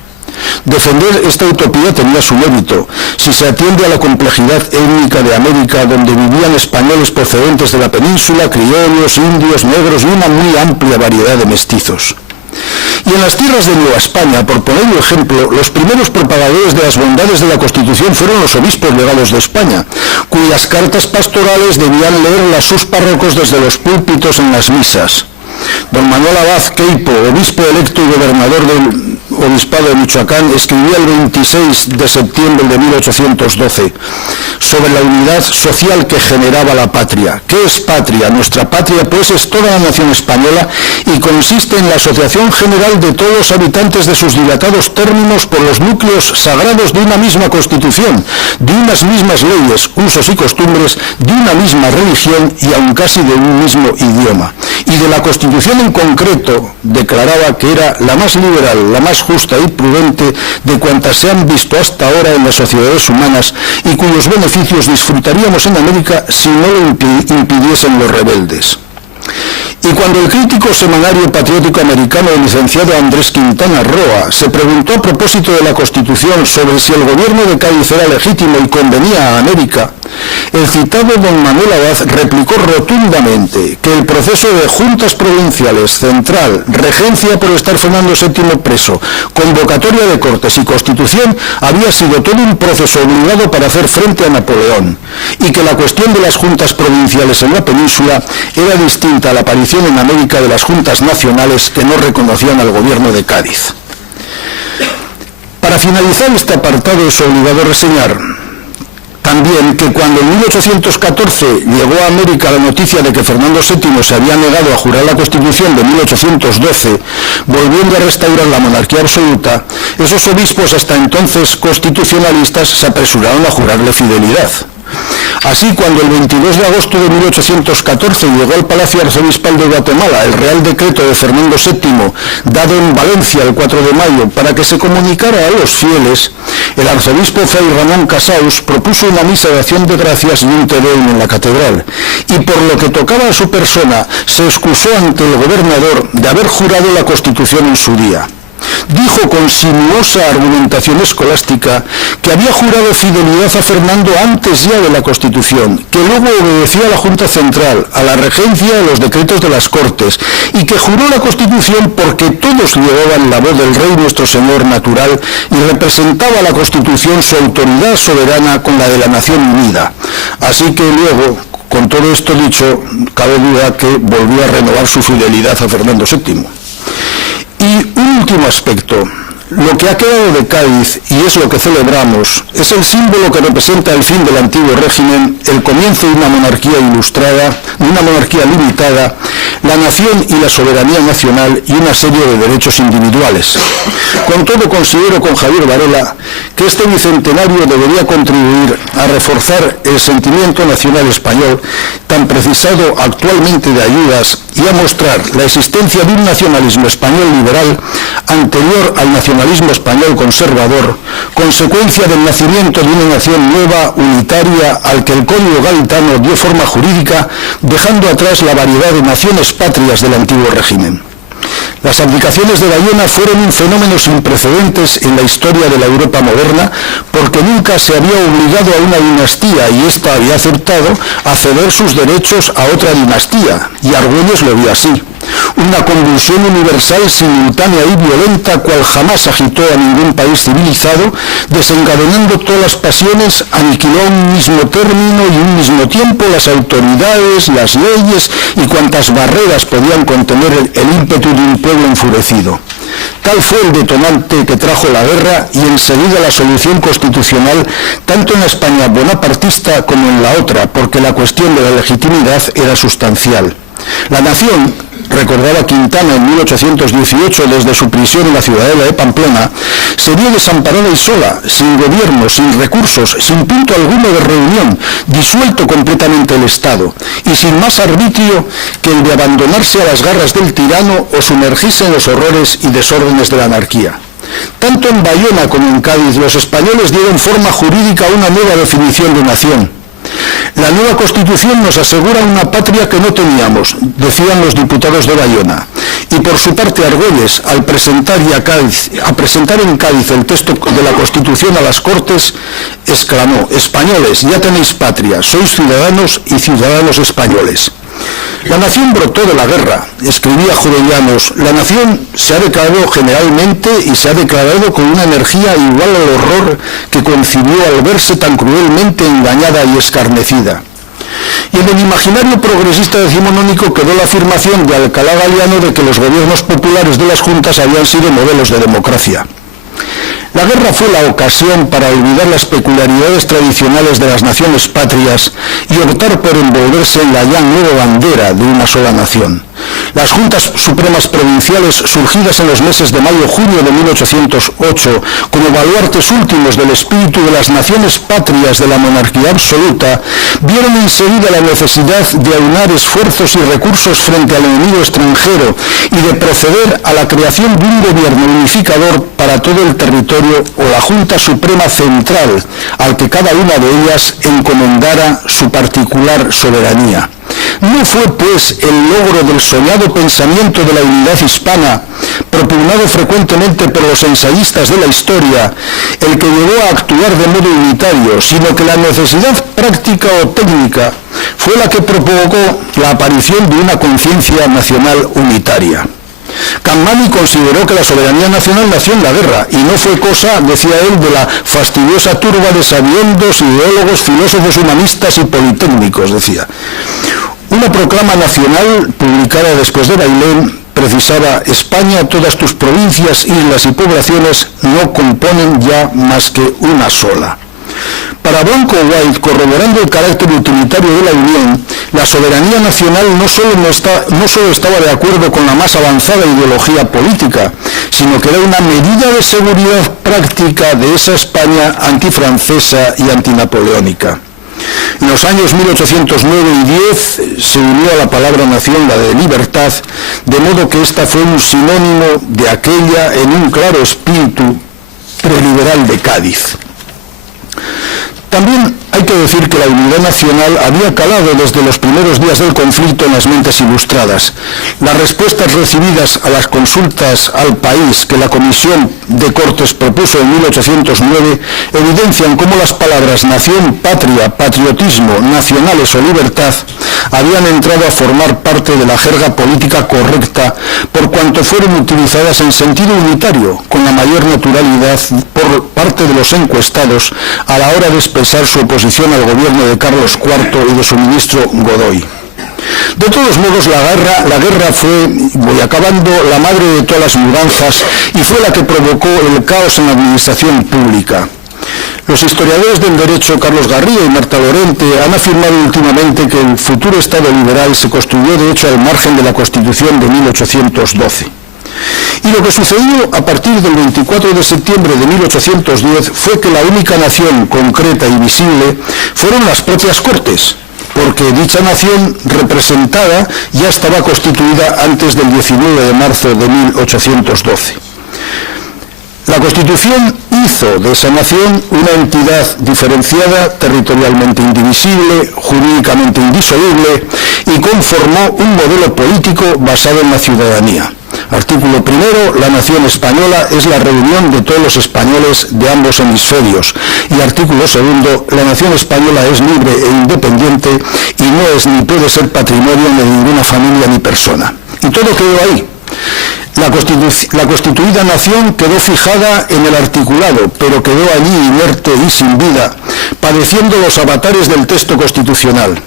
Defender esta utopía tenía su mérito, si se atiende a la complejidad étnica de América, donde vivían españoles procedentes de la península, criollos, indios, negros y una muy amplia variedad de mestizos. Y en las tierras de Nueva España, por poner un ejemplo, los primeros propagadores de las bondades de la Constitución fueron los obispos legados de España, cuyas cartas pastorales debían leerlas sus párrocos desde los púlpitos en las misas. Don Manuel Abad Queipo, obispo electo y gobernador del Obispado de Michoacán, escribía el 26 de septiembre de 1812 sobre la unidad social que generaba la patria. ¿Qué es patria? Nuestra patria, pues, es toda la nación española y consiste en la asociación general de todos los habitantes de sus dilatados términos por los núcleos sagrados de una misma Constitución, de unas mismas leyes, usos y costumbres, de una misma religión y aun casi de un mismo idioma. Y de la Constitución en concreto declaraba que era la más liberal, la más justa y prudente de cuantas se han visto hasta ahora en las sociedades humanas y cuyos beneficios disfrutaríamos en América si no lo impidiesen los rebeldes. Y cuando el crítico semanario patriótico americano, el licenciado Andrés Quintana Roa, se preguntó a propósito de la Constitución sobre si el gobierno de Cádiz era legítimo y convenía a América, el citado don Manuel Abad replicó rotundamente que el proceso de juntas provinciales, central, regencia por estar Fernando VII preso, convocatoria de Cortes y Constitución había sido todo un proceso obligado para hacer frente a Napoleón, y que la cuestión de las juntas provinciales en la península era distinta a la aparición en América de las juntas nacionales que no reconocían al gobierno de Cádiz. Para finalizar este apartado es obligado reseñar también que cuando en 1814 llegó a América la noticia de que Fernando VII se había negado a jurar la Constitución de 1812, volviendo a restaurar la monarquía absoluta, esos obispos hasta entonces constitucionalistas se apresuraron a jurarle fidelidad. Así, cuando el 22 de agosto de 1814 llegó al Palacio Arzobispal de Guatemala el Real Decreto de Fernando VII, dado en Valencia el 4 de mayo, para que se comunicara a los fieles, el arzobispo Fray Ramón Casaus propuso una misa de acción de gracias y un Te Deum en la catedral, y por lo que tocaba a su persona, se excusó ante el gobernador de haber jurado la Constitución en su día. Dijo con sinuosa argumentación escolástica que había jurado fidelidad a Fernando antes ya de la Constitución, que luego obedecía a la Junta Central, a la regencia, a los decretos de las Cortes, y que juró la Constitución porque todos llevaban la voz del Rey nuestro Señor natural y representaba a la Constitución su autoridad soberana con la de la Nación unida. Así que luego, con todo esto dicho, cabe duda que volvió a renovar su fidelidad a Fernando VII. Y un último aspecto, lo que ha quedado de Cádiz, y es lo que celebramos, es el símbolo que representa el fin del antiguo régimen, el comienzo de una monarquía ilustrada, de una monarquía limitada, la nación y la soberanía nacional y una serie de derechos individuales. Con todo, considero con Javier Varela que este bicentenario debería contribuir a reforzar el sentimiento nacional español, tan precisado actualmente de ayudas, y a mostrar la existencia de un nacionalismo español liberal anterior al nacionalismo español conservador, consecuencia del nacimiento de una nación nueva, unitaria, al que el Código Gaditano dio forma jurídica, dejando atrás la variedad de naciones patrias del antiguo régimen. Las abdicaciones de Bayona fueron un fenómeno sin precedentes en la historia de la Europa moderna, porque nunca se había obligado a una dinastía, y ésta había aceptado, a ceder sus derechos a otra dinastía, y Argüelles lo vio así. Una convulsión universal, simultánea y violenta, cual jamás agitó a ningún país civilizado, desencadenando todas las pasiones, aniquiló a un mismo término y un mismo tiempo las autoridades, las leyes y cuantas barreras podían contener el ímpetu de un pueblo enfurecido. Tal fue el detonante que trajo la guerra y enseguida la solución constitucional, tanto en la España bonapartista como en la otra, porque la cuestión de la legitimidad era sustancial. La nación, recordaba Quintana en 1818 desde su prisión en la ciudadela de Pamplona, se vio desamparada y sola, sin gobierno, sin recursos, sin punto alguno de reunión, disuelto completamente el Estado, y sin más arbitrio que el de abandonarse a las garras del tirano o sumergirse en los horrores y desórdenes de la anarquía. Tanto en Bayona como en Cádiz, los españoles dieron forma jurídica a una nueva definición de nación. La nueva Constitución nos asegura una patria que no teníamos, decían los diputados de Bayona. Y por su parte Argüelles, al presentar en Cádiz el texto de la Constitución a las Cortes, exclamó: españoles, ya tenéis patria, sois ciudadanos y ciudadanos españoles. La nación brotó de la guerra, escribía Jovellanos. La nación se ha declarado generalmente y se ha declarado con una energía igual al horror que concibió al verse tan cruelmente engañada y escarnecida. Y en el imaginario progresista decimonónico quedó la afirmación de Alcalá Galiano de que los gobiernos populares de las juntas habían sido modelos de democracia. La guerra fue la ocasión para olvidar las peculiaridades tradicionales de las naciones patrias y optar por envolverse en la ya nueva bandera de una sola nación. Las juntas supremas provinciales, surgidas en los meses de mayo-junio de 1808, como baluartes últimos del espíritu de las naciones patrias de la monarquía absoluta, vieron enseguida la necesidad de aunar esfuerzos y recursos frente al enemigo extranjero y de proceder a la creación de un gobierno unificador para todo el territorio o la Junta Suprema Central, al que cada una de ellas encomendara su particular soberanía. No fue, pues, el logro del soñado pensamiento de la unidad hispana, propugnado frecuentemente por los ensayistas de la historia, el que llevó a actuar de modo unitario, sino que la necesidad práctica o técnica fue la que provocó la aparición de una conciencia nacional unitaria. Campani consideró que la soberanía nacional nació en la guerra y no fue cosa, decía él, de la fastidiosa turba de sabiendos, ideólogos, filósofos, humanistas y politécnicos, decía. Una proclama nacional publicada después de Bailén precisaba: España, todas tus provincias, islas y poblaciones no componen ya más que una sola. Para Blanco White, corroborando el carácter utilitario de la Unión, la soberanía nacional no solo estaba de acuerdo con la más avanzada ideología política, sino que era una medida de seguridad práctica de esa España antifrancesa y antinapoleónica. En los años 1809 y 10 se unió a la palabra nación la de libertad, de modo que esta fue un sinónimo de aquella en un claro espíritu preliberal de Cádiz. También hay que decir que la unidad nacional había calado desde los primeros días del conflicto en las mentes ilustradas. Las respuestas recibidas a las consultas al país que la Comisión de Cortes propuso en 1809 evidencian cómo las palabras nación, patria, patriotismo, nacionales o libertad habían entrado a formar parte de la jerga política correcta por cuanto fueron utilizadas en sentido unitario, con la mayor naturalidad por parte de los encuestados a la hora de expresar su oposición al gobierno de Carlos IV y de su ministro Godoy. De todos modos, la guerra fue, voy acabando, la madre de todas las mudanzas y fue la que provocó el caos en la administración pública. Los historiadores del derecho Carlos Garriga y Marta Lorente han afirmado últimamente que el futuro Estado liberal se construyó de hecho al margen de la Constitución de 1812. Y lo que sucedió a partir del 24 de septiembre de 1810 fue que la única nación concreta y visible fueron las propias Cortes, porque dicha nación representada ya estaba constituida antes del 19 de marzo de 1812. La Constitución hizo de esa nación una entidad diferenciada, territorialmente indivisible, jurídicamente indisoluble y conformó un modelo político basado en la ciudadanía. Artículo primero, la nación española es la reunión de todos los españoles de ambos hemisferios. Y artículo segundo, la nación española es libre e independiente y no es ni puede ser patrimonio de ninguna familia ni persona. Y todo quedó ahí. La constituida nación quedó fijada en el articulado, pero quedó allí inerte y sin vida, padeciendo los avatares del texto constitucional.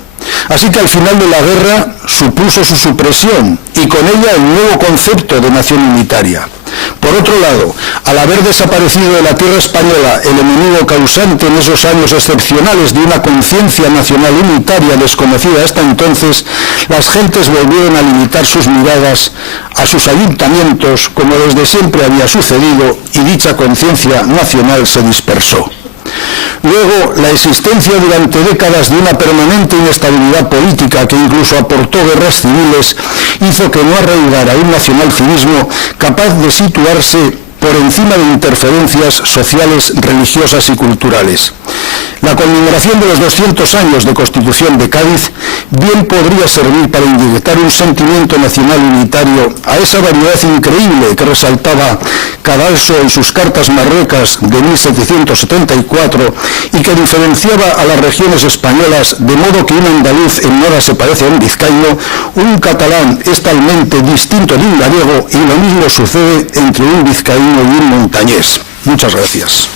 Así que al final de la guerra supuso su supresión y con ella el nuevo concepto de nación unitaria. Por otro lado, al haber desaparecido de la tierra española el enemigo causante en esos años excepcionales de una conciencia nacional unitaria desconocida hasta entonces, las gentes volvieron a limitar sus miradas a sus ayuntamientos, como desde siempre había sucedido, y dicha conciencia nacional se dispersó. Luego, la existencia durante décadas de una permanente inestabilidad política que incluso aportó guerras civiles hizo que no arraigara un nacionalcivismo capaz de situarse por encima de interferencias sociales, religiosas y culturales. La conmemoración de los 200 años de Constitución de Cádiz bien podría servir para inyectar un sentimiento nacional unitario a esa variedad increíble que resaltaba Cadalso en sus cartas marruecas de 1774 y que diferenciaba a las regiones españolas de modo que un andaluz en nada se parece a un vizcaíno, un catalán es talmente distinto de un gallego y lo mismo sucede entre un vizcaíno y un montañés. Muchas gracias.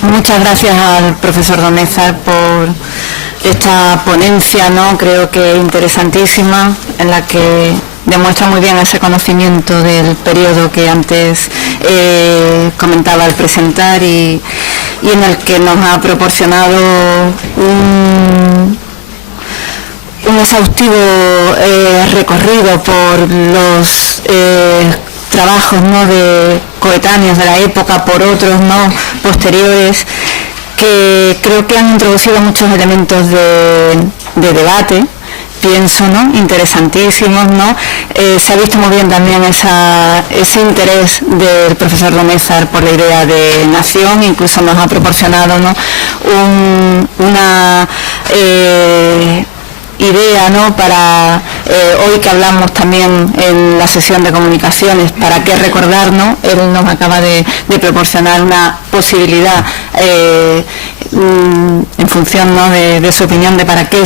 Muchas gracias al profesor Donézar por esta ponencia, ¿no? Creo que interesantísima, en la que demuestra muy bien ese conocimiento del periodo que antes comentaba al presentar y en el que nos ha proporcionado un exhaustivo recorrido por los trabajos, ¿no?, de coetáneos de la época, por otros, ¿no?, posteriores, que creo que han introducido muchos elementos de debate, pienso, ¿no?, interesantísimos, ¿no? Se ha visto muy bien también ese interés del profesor Donézar por la idea de nación, incluso nos ha proporcionado, ¿no?, una idea, ¿no?, para hoy que hablamos también en la sesión de comunicaciones, para qué recordar, ¿no? Él nos acaba de proporcionar una posibilidad en función, ¿no?, de su opinión de para qué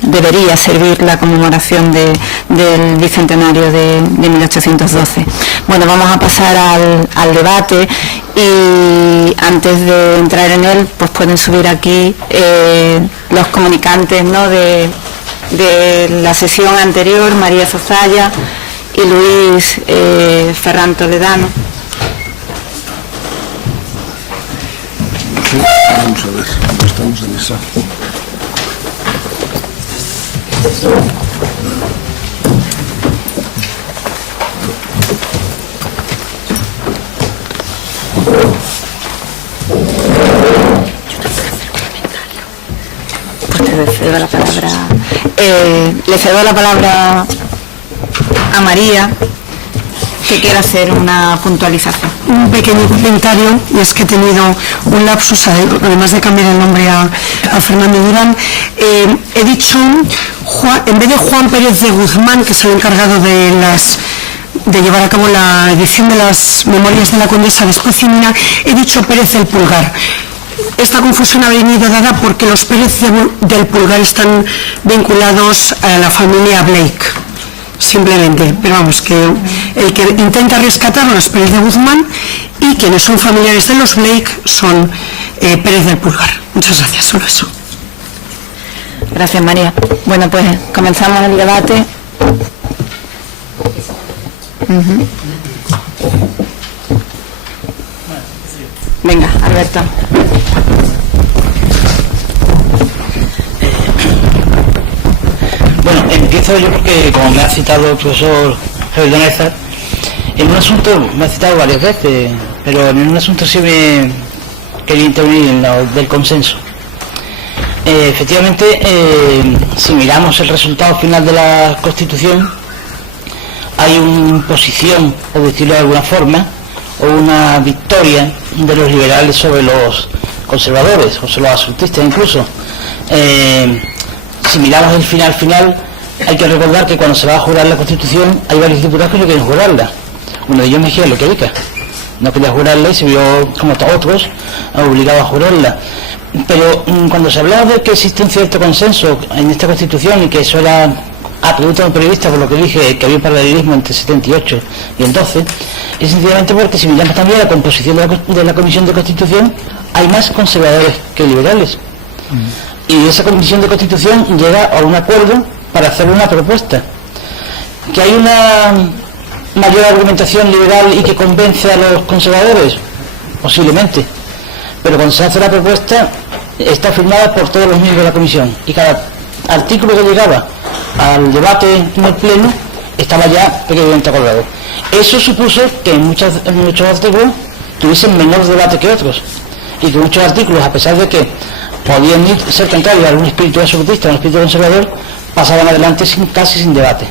debería servir la conmemoración del bicentenario de 1812. Bueno, vamos a pasar al debate y antes de entrar en él, pues pueden subir aquí los comunicantes, ¿no?, de la sesión anterior, María Zozaya y Luis Ferran Toledano. Sí, vamos a ver, estamos en esa. Pues le cedo la palabra. Le cedo la palabra a María, que quiere hacer una puntualización. Un pequeño comentario, y es que he tenido un lapsus, además de cambiar el nombre a Fernando Durán. He dicho, en vez de Juan Pérez de Guzmán, que es el encargado de llevar a cabo la edición de las memorias de la condesa de Escocia y Mina, he dicho Pérez del Pulgar. Esta confusión ha venido dada porque los Pérez del Pulgar están vinculados a la familia Blake, simplemente, pero vamos, que el que intenta rescatarlo es Pérez de Guzmán y quienes son familiares de los Blake son Pérez del Pulgar. Muchas gracias, solo eso. Gracias, María. Bueno, pues comenzamos el debate. Venga, Alberto. Bueno, empiezo yo porque, como me ha citado el profesor Javier Donézar, en un asunto, me ha citado varias veces, pero en un asunto sí me quería intervenir, en lo del consenso. Efectivamente, si miramos el resultado final de la Constitución, hay una posición, por decirlo de alguna forma, o una victoria de los liberales sobre los conservadores, o sobre los absolutistas incluso. Si miramos el final, hay que recordar que cuando se va a jurar la Constitución hay varios diputados que no quieren jurarla. Uno de ellos, Mejía Lequerica, no quería jurarla y se vio, como todos otros, obligado a jurarla. Pero cuando se hablaba de que existe un cierto consenso en esta Constitución y que eso era a pregunta de un periodista, por lo que dije que había un paralelismo entre 78 y el 12, es sencillamente porque si miramos también la composición de la Comisión de Constitución, hay más conservadores que liberales. Y esa Comisión de Constitución llega a un acuerdo para hacer una propuesta. Que hay una mayor argumentación liberal y que convence a los conservadores, posiblemente. Pero cuando se hace la propuesta, está firmada por todos los miembros de la Comisión. Y cada artículo que llegaba al debate en el Pleno estaba ya previamente acordado. Eso supuso que en muchos artículos tuviesen menor debate que otros. Y que muchos artículos, a pesar de que podían ser contrarios a algún espíritu absolutista o un espíritu conservador, pasaban adelante casi sin debate.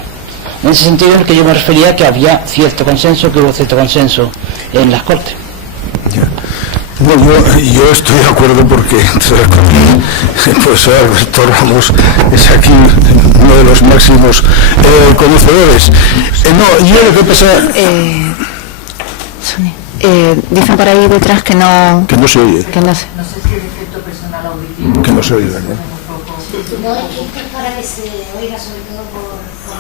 En ese sentido en el que yo me refería que había cierto consenso, que hubo cierto consenso en las Cortes. Bueno, yo estoy de acuerdo porque el profesor Alberto Ramos es aquí uno de los máximos conocedores. No, yo lo que pasa... dicen por ahí detrás que no... Que no se oye. Que no se... No sé si es efecto personal auditivo. Que no se oye, ¿verdad? No, es que es para que se oiga, sobre todo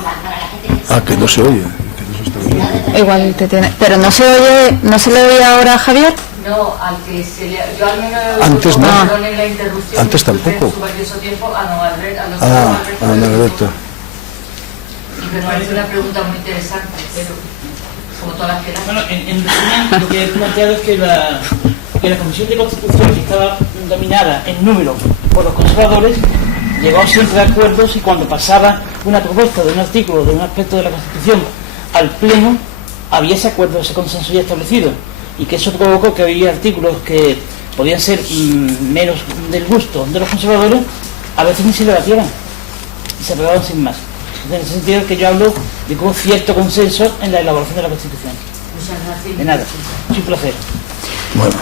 para la gente que... Que no se oye. Que no se está oyendo. Igual te tiene... Pero no se oye, ¿no se le oye ahora a Javier? No, al que se le... Yo al menos... Antes no. Perdonen la interrupción. Antes tampoco. Su valioso tiempo a don Alberto. Y me parece una pregunta muy interesante, pero como todas las que dan. Bueno, en resumen, lo que he planteado es que la Comisión de Constitución, que estaba dominada en número por los conservadores, llegó siempre a acuerdos, y cuando pasaba una propuesta de un artículo, de un aspecto de la Constitución al Pleno, había ese acuerdo, ese consenso ya establecido, y que eso provocó que había artículos que podían ser menos del gusto de los conservadores, a veces ni se debatieran y se aprobaban sin más. En ese sentido que yo hablo de que hubo cierto consenso en la elaboración de la Constitución. Muchas gracias. De nada, es un placer. Bueno.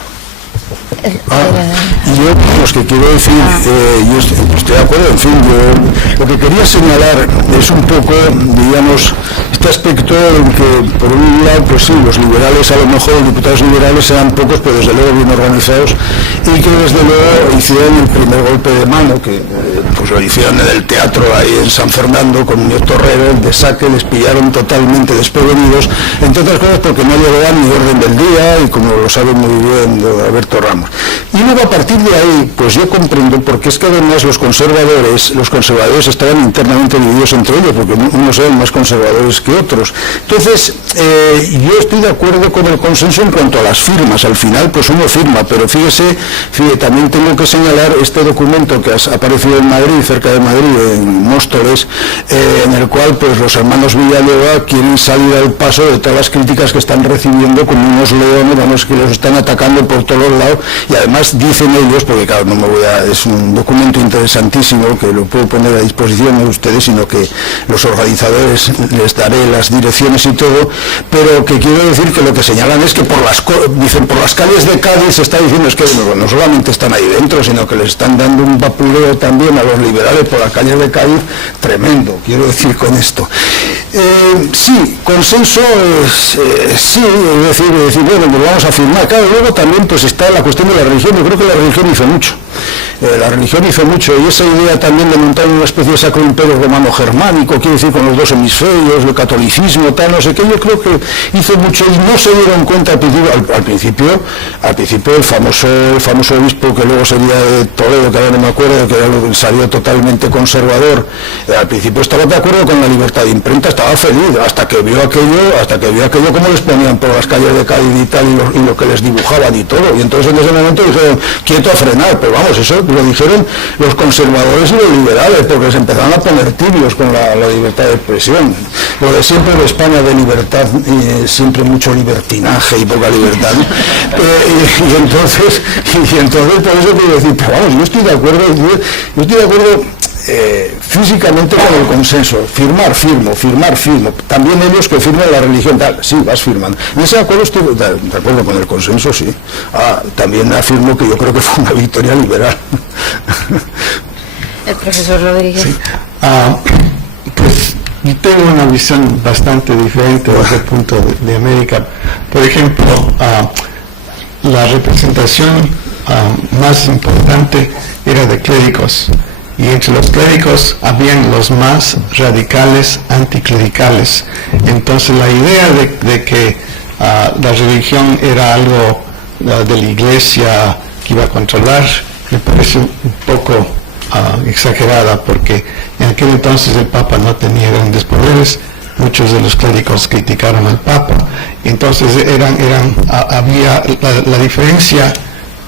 Yo, los que quiero decir, yo estoy de acuerdo, en fin, yo lo que quería señalar es un poco, digamos, este aspecto en que, por un lado, pues sí, los liberales, a lo mejor los diputados liberales eran pocos, pero desde luego bien organizados, y que desde luego hicieron el primer golpe de mano, que pues lo hicieron en el teatro ahí en San Fernando con Muñoz Torrero, de saque, les pillaron totalmente desprevenidos, entre otras cosas porque no llevaban ni orden del día, y como lo sabe muy bien don Alberto Ramos. Y luego a partir de ahí, pues yo comprendo, porque es que además los conservadores estaban internamente divididos entre ellos, porque unos eran más conservadores que otros. Entonces, yo estoy de acuerdo con el consenso en cuanto a las firmas. Al final, pues uno firma, pero fíjese, también tengo que señalar este documento que ha aparecido en Madrid, cerca de Madrid, en Móstoles, en el cual pues los hermanos Villanueva quieren salir al paso de todas las críticas que están recibiendo como unos leones, vamos, que los están atacando por todos lados. Y además dicen ellos, porque claro, es un documento interesantísimo que lo puedo poner a disposición de ustedes, sino que los organizadores les daré las direcciones y todo, pero que quiero decir que lo que señalan es que por las calles de Cádiz se está diciendo es que no solamente están ahí dentro, sino que les están dando un vapuleo también a los liberales por las calles de Cádiz tremendo, quiero decir con esto. Sí, consenso sí, es decir, bueno, pues vamos a firmar. Claro, luego también pues está la cuestión de la religión. Yo creo que la religión hizo mucho. Y esa idea también de montar una especie de sacro imperio romano-germánico, quiere decir con los dos hemisferios, el catolicismo, tal, no sé qué, yo creo que hizo mucho y no se dieron cuenta al principio el famoso obispo que luego sería de Toledo, que ahora no me acuerdo, que salió totalmente conservador, al principio estaba de acuerdo con la libertad de imprenta, estaba feliz, hasta que vio aquello como les ponían por las calles de Cádiz y tal, y lo que les dibujaban y todo, y entonces en ese momento dijeron, quieto a frenar, pero vamos, eso lo dijeron los conservadores y los liberales, porque se empezaron a poner tibios con la libertad de expresión. Lo de siempre de España de libertad, siempre mucho libertinaje y poca libertad. Y entonces por eso quiero decir, pero vamos, yo estoy de acuerdo físicamente con el consenso, firmar firmo, también ellos que firman la religión tal, sí, vas firmando. En ese acuerdo estoy de acuerdo con el consenso, sí. También afirmo que yo creo que fue una victoria liberal. El profesor Rodríguez. Sí. Pues yo tengo una visión bastante diferente desde el punto de América. Por ejemplo, la representación más importante era de clérigos, y entre los clérigos habían los más radicales anticlericales. Entonces la idea de que la religión era algo de la iglesia que iba a controlar me parece un poco exagerada, porque en aquel entonces el Papa no tenía grandes poderes. Muchos de los clérigos criticaron al Papa. Entonces había la diferencia.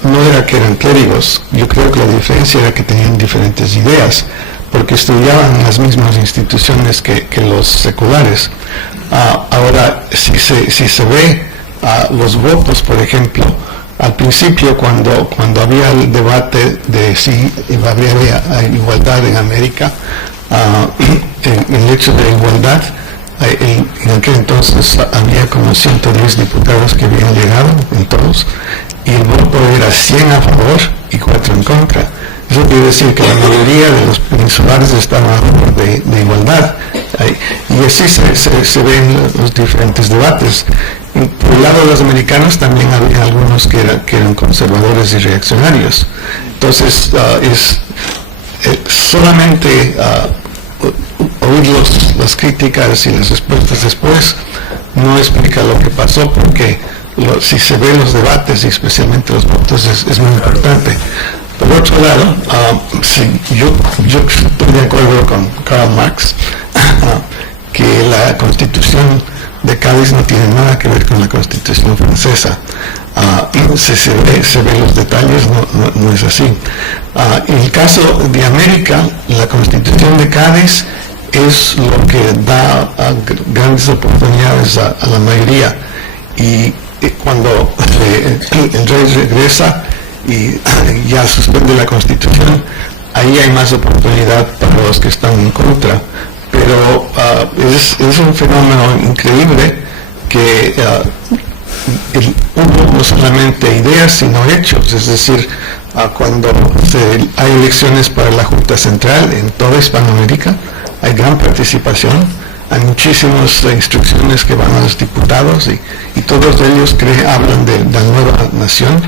No era que eran clérigos, yo creo que la diferencia era que tenían diferentes ideas, porque estudiaban en las mismas instituciones que los seculares. Ahora, si se ve los votos, por ejemplo, al principio cuando había el debate de si habría igualdad en América, el hecho de igualdad, en aquel entonces había como 110 diputados que habían llegado en todos, y el voto era 100 a favor y 4 en contra. Eso quiere decir que la mayoría de los peninsulares estaban a favor de igualdad. Y así se ven los diferentes debates. Por el lado de los americanos también había algunos que eran conservadores y reaccionarios. Entonces, solamente oír las críticas y las respuestas después no explica lo que pasó, porque si se ven los debates y especialmente los votos es muy importante. Por otro lado, yo estoy de acuerdo con Karl Marx que la Constitución de Cádiz no tiene nada que ver con la Constitución francesa. Si se ve los detalles, no es así. En el caso de América, la Constitución de Cádiz es lo que da grandes oportunidades a la mayoría, y cuando el rey regresa y ya suspende la Constitución, ahí hay más oportunidad para los que están en contra. Pero es un fenómeno increíble que hubo no solamente ideas sino hechos. Es decir, cuando hay elecciones para la Junta Central en toda Hispanoamérica, hay gran participación, hay muchísimas instrucciones que van a los diputados, y todos ellos hablan de la nueva nación.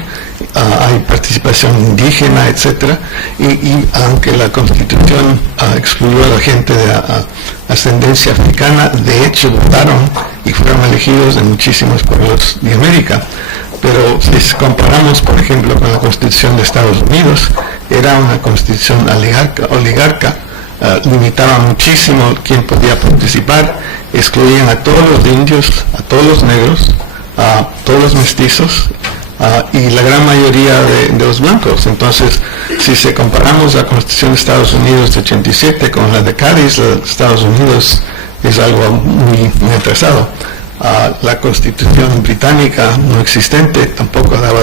Hay participación indígena, etcétera, y aunque la Constitución excluyó a la gente de ascendencia africana, de hecho votaron y fueron elegidos de muchísimos pueblos de América. Pero si comparamos, por ejemplo, con la Constitución de Estados Unidos, era una constitución oligarca, limitaba muchísimo quién podía participar, excluían a todos los indios, a todos los negros, a todos los mestizos, y la gran mayoría de los blancos. Entonces, si se comparamos la Constitución de Estados Unidos de 87 con la de Cádiz, la de Estados Unidos es algo muy atrasado. La Constitución británica no existente tampoco daba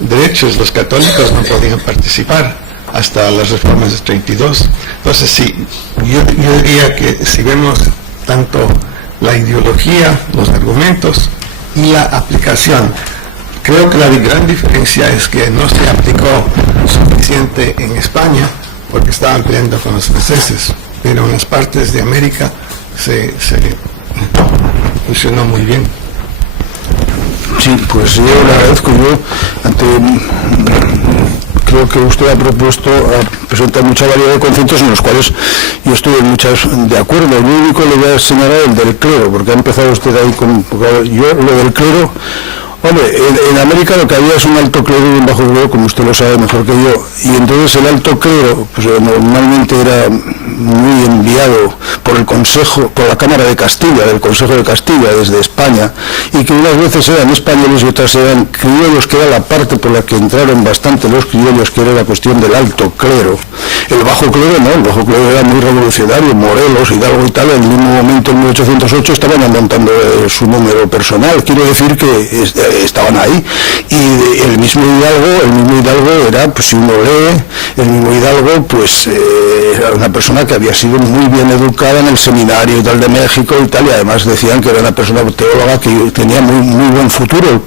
derechos, los católicos no podían participar hasta las reformas de 32. Entonces, sí, yo diría que si vemos tanto la ideología, los argumentos y la aplicación, creo que la gran diferencia es que no se aplicó suficiente en España porque estaban peleando con los franceses, pero en las partes de América se funcionó muy bien. Sí, pues yo le agradezco. Creo que usted ha presentado mucha variedad de conceptos en los cuales yo estoy en muchas de acuerdo. Lo único le voy a señalar el del clero, porque ha empezado usted ahí con... Yo lo del clero... Hombre, en América lo que había es un alto clero y un bajo clero, como usted lo sabe mejor que yo, y entonces el alto clero pues normalmente era muy enviado por el Consejo, por la Cámara de Castilla, del Consejo de Castilla desde España, y que unas veces eran españoles y otras eran criollos, que era la parte por la que entraron bastante los criollos, que era la cuestión del alto clero. El bajo clero no, el bajo clero era muy revolucionario, Morelos, Hidalgo y tal, en el mismo momento en 1808 estaban montando su número personal, quiero decir que estaban ahí, y el mismo Hidalgo era, pues si uno lee, el mismo Hidalgo pues era una persona que había sido muy bien educada en el seminario y tal de México y tal, y además decían que era una persona teóloga que tenía muy buen futuro.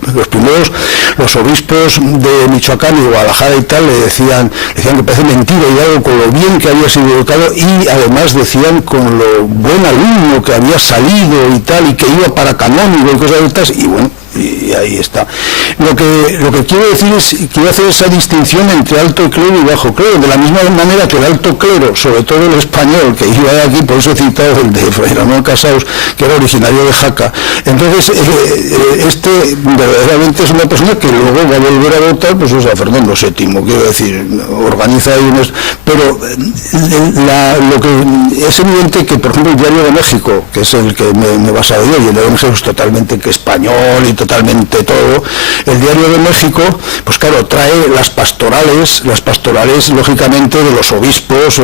Los obispos de Michoacán y Guadalajara y tal le decían que parece mentira Hidalgo con lo bien que había sido educado, y además decían con lo buen alumno que había salido y tal, y que iba para canónigo y cosas de estas, y bueno, y ahí está. Lo que quiero decir es, quiero hacer esa distinción entre alto clero y bajo clero, de la misma manera que el alto clero, sobre todo el español, que iba de aquí, por eso he citado el de Fray Ramón Casaus, que era originario de Jaca. Entonces, este verdaderamente es una persona que luego va a volver a votar, pues es a Fernando VII, quiero decir, organiza ahí unos... Pero lo que es evidente que, por ejemplo, el Diario de México, que es el que me he basado yo, y el Diario de México es totalmente que español y totalmente todo, el Diario de México, pues claro, trae las pastorales lógicamente de los obispos,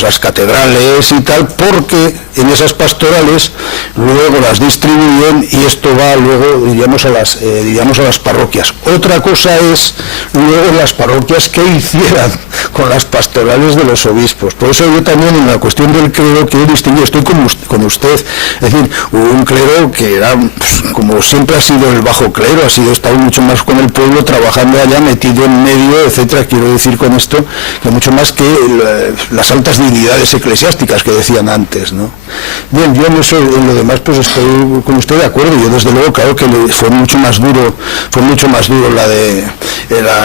las catedrales y tal, porque en esas pastorales luego las distribuyen y esto va luego, diríamos, a las parroquias. Otra cosa es luego las parroquias que hicieran con las pastorales de los obispos. Por eso yo también en la cuestión del clero quiero distinguir, estoy con usted, es decir, hubo un clero que era, pues, como siempre ha sido el bajo clero, ha estado mucho más con el pueblo, trabajando allá, metido en medio, etcétera. Quiero decir con esto que mucho más que las altas dignidades eclesiásticas que decían antes, ¿no? Bien, yo en lo demás pues estoy con usted de acuerdo. Yo desde luego claro que fue mucho más duro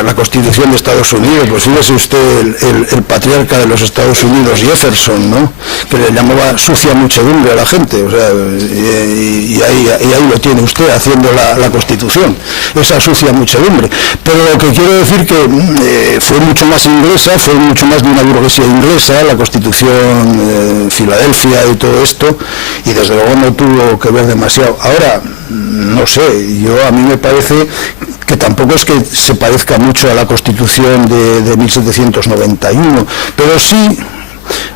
la Constitución de Estados Unidos. Pues fíjese usted el patriarca de los Estados Unidos, Jefferson, ¿no?, que le llamaba sucia muchedumbre a la gente, o sea, y ahí lo tiene usted haciendo la Constitución, esa sucia muchedumbre. Pero lo que quiero decir que fue mucho más inglesa, fue mucho más de una burguesía inglesa, la Constitución Filadelfia y todo esto, y desde luego no tuvo que ver demasiado. Ahora, no sé, a mí me parece que tampoco es que se parezca mucho a la Constitución de 1791, pero sí,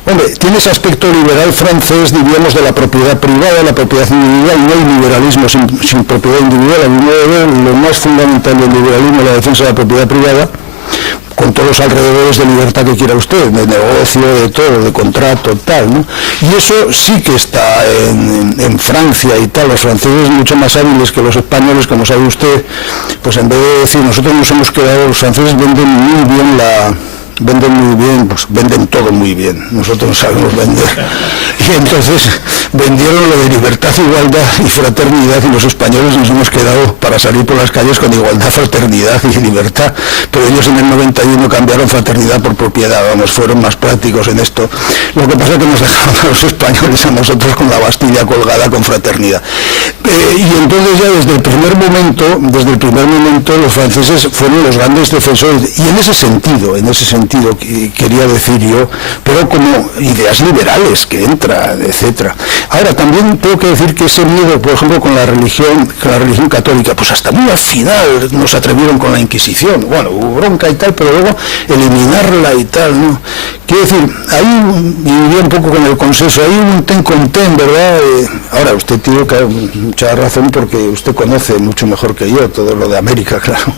hombre, tiene ese aspecto liberal francés, diríamos, de la propiedad privada, la propiedad individual. No hay liberalismo sin propiedad individual. A mi modo de ver, lo más fundamental del liberalismo es la defensa de la propiedad privada, con todos los alrededores de libertad que quiera usted, de negocio, de todo, de contrato, tal, ¿no? Y eso sí que está en Francia y tal. Los franceses mucho más hábiles que los españoles, como sabe usted, pues en vez de decir, nosotros nos hemos quedado, los franceses venden muy bien, pues venden todo muy bien, nosotros no sabemos vender, y entonces vendieron lo de libertad, igualdad y fraternidad, y los españoles nos hemos quedado para salir por las calles con igualdad, fraternidad y libertad, pero ellos en el 91 cambiaron fraternidad por propiedad, vamos, fueron más prácticos en esto. Lo que pasa es que nos dejaron a los españoles, a nosotros, con la Bastilla colgada con fraternidad, y entonces ya desde el primer momento los franceses fueron los grandes defensores, y en ese sentido quería decir yo, pero como ideas liberales que entran, etcétera. Ahora también tengo que decir que ese miedo, por ejemplo, con la religión católica, pues hasta muy al final nos atrevieron con la Inquisición. Bueno, hubo bronca y tal, pero luego eliminarla y tal, ¿no? Quiero decir, ahí viviría un poco con el consenso, hay un ten con ten, ¿verdad? Ahora, usted tiene mucha razón porque usted conoce mucho mejor que yo todo lo de América, claro.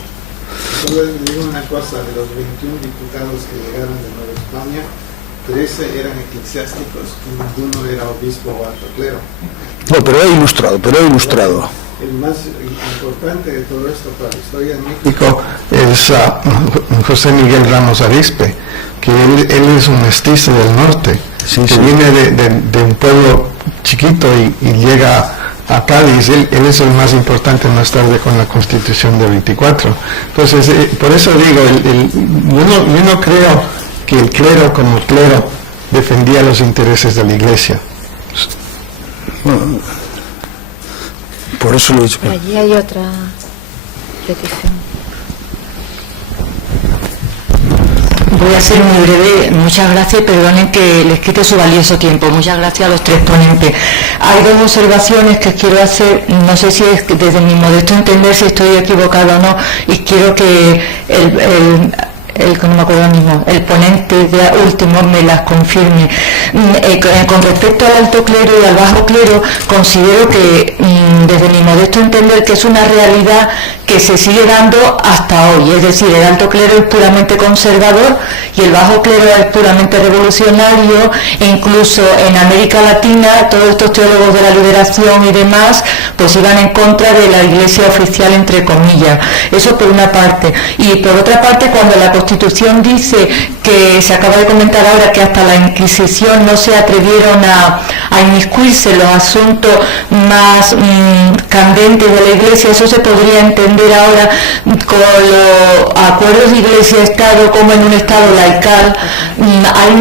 Solo digo una cosa, de los 21 diputados que llegaron de Nueva España, 13 eran eclesiásticos y ninguno era obispo o alto clero. No, pero he ilustrado. El más importante de todo esto para la historia de México es José Miguel Ramos Arizpe, que él es un mestizo del norte, que viene de un pueblo chiquito y llega a Cádiz. Él es el más importante más tarde con la Constitución de 24. Entonces, por eso digo, yo no creo que el clero como clero defendía los intereses de la Iglesia. Bueno, por eso lo he dicho. Allí hay otra petición. Voy a ser muy breve. Muchas gracias, perdonen que les quite su valioso tiempo. Muchas gracias a los tres ponentes. Hay dos observaciones que quiero hacer, no sé si es desde mi modesto entender si estoy equivocado o no, y quiero que no me acuerdo mismo, el ponente de último me las confirme. Con respecto al alto clero y al bajo clero, considero que, desde mi modesto entender, que es una realidad que se sigue dando hasta hoy, es decir, el alto clero es puramente conservador y el bajo clero es puramente revolucionario, e incluso en América Latina todos estos teólogos de la liberación y demás pues iban en contra de la iglesia oficial, entre comillas. Eso por una parte. Y por otra parte, cuando la Constitución dice, que se acaba de comentar ahora, que hasta la Inquisición no se atrevieron a inmiscuirse en los asuntos más candentes de la iglesia, eso se podría entender ahora con los acuerdos de iglesia-estado, como en un estado laical hay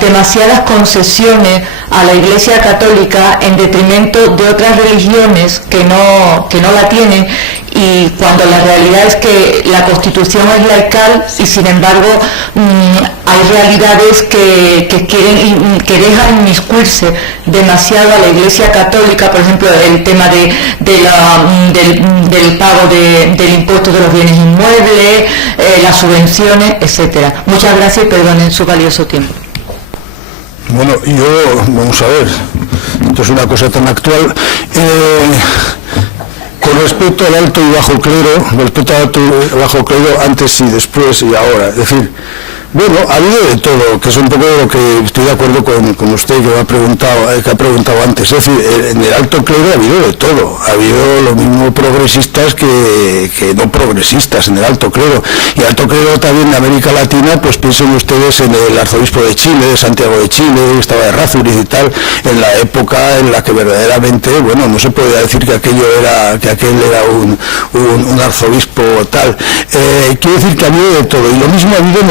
demasiadas concesiones a la iglesia católica en detrimento de otras religiones que no la tienen, y cuando la realidad es que la Constitución es laical y sin embargo hay realidades que dejan inmiscuirse demasiado a la iglesia católica, por ejemplo el tema del pago del impuesto de los bienes inmuebles, las subvenciones, etcétera. Muchas gracias y perdonen su valioso tiempo. Bueno, vamos a ver, esto es una cosa tan actual. Con respecto al alto y bajo clero, antes y después y ahora, es decir, bueno, ha habido de todo, que es un poco lo que estoy de acuerdo con usted que ha preguntado antes. Es decir, en el alto clero ha habido de todo, ha habido lo mismo progresistas que no progresistas en el alto clero. Y el alto clero también en América Latina, pues piensen ustedes en el arzobispo de Chile, de Santiago de Chile, estaba de Errázuriz y tal, en la época en la que verdaderamente, bueno, no se podía decir que aquel era un arzobispo tal. Quiero decir que ha habido de todo, y lo mismo ha habido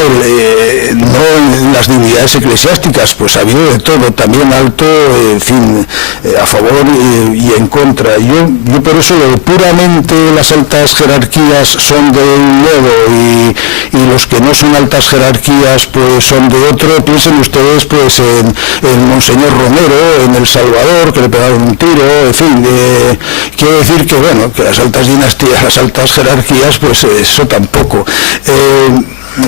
no en las divinidades eclesiásticas, pues ha habido de todo, también alto, en fin, a favor y en contra. Yo por eso puramente las altas jerarquías son de un modo y los que no son altas jerarquías pues son de otro. Piensen ustedes pues en Monseñor Romero en El Salvador, que le pegaron un tiro, en fin, quiero decir que bueno, que las altas dinastías, las altas jerarquías, pues eso tampoco.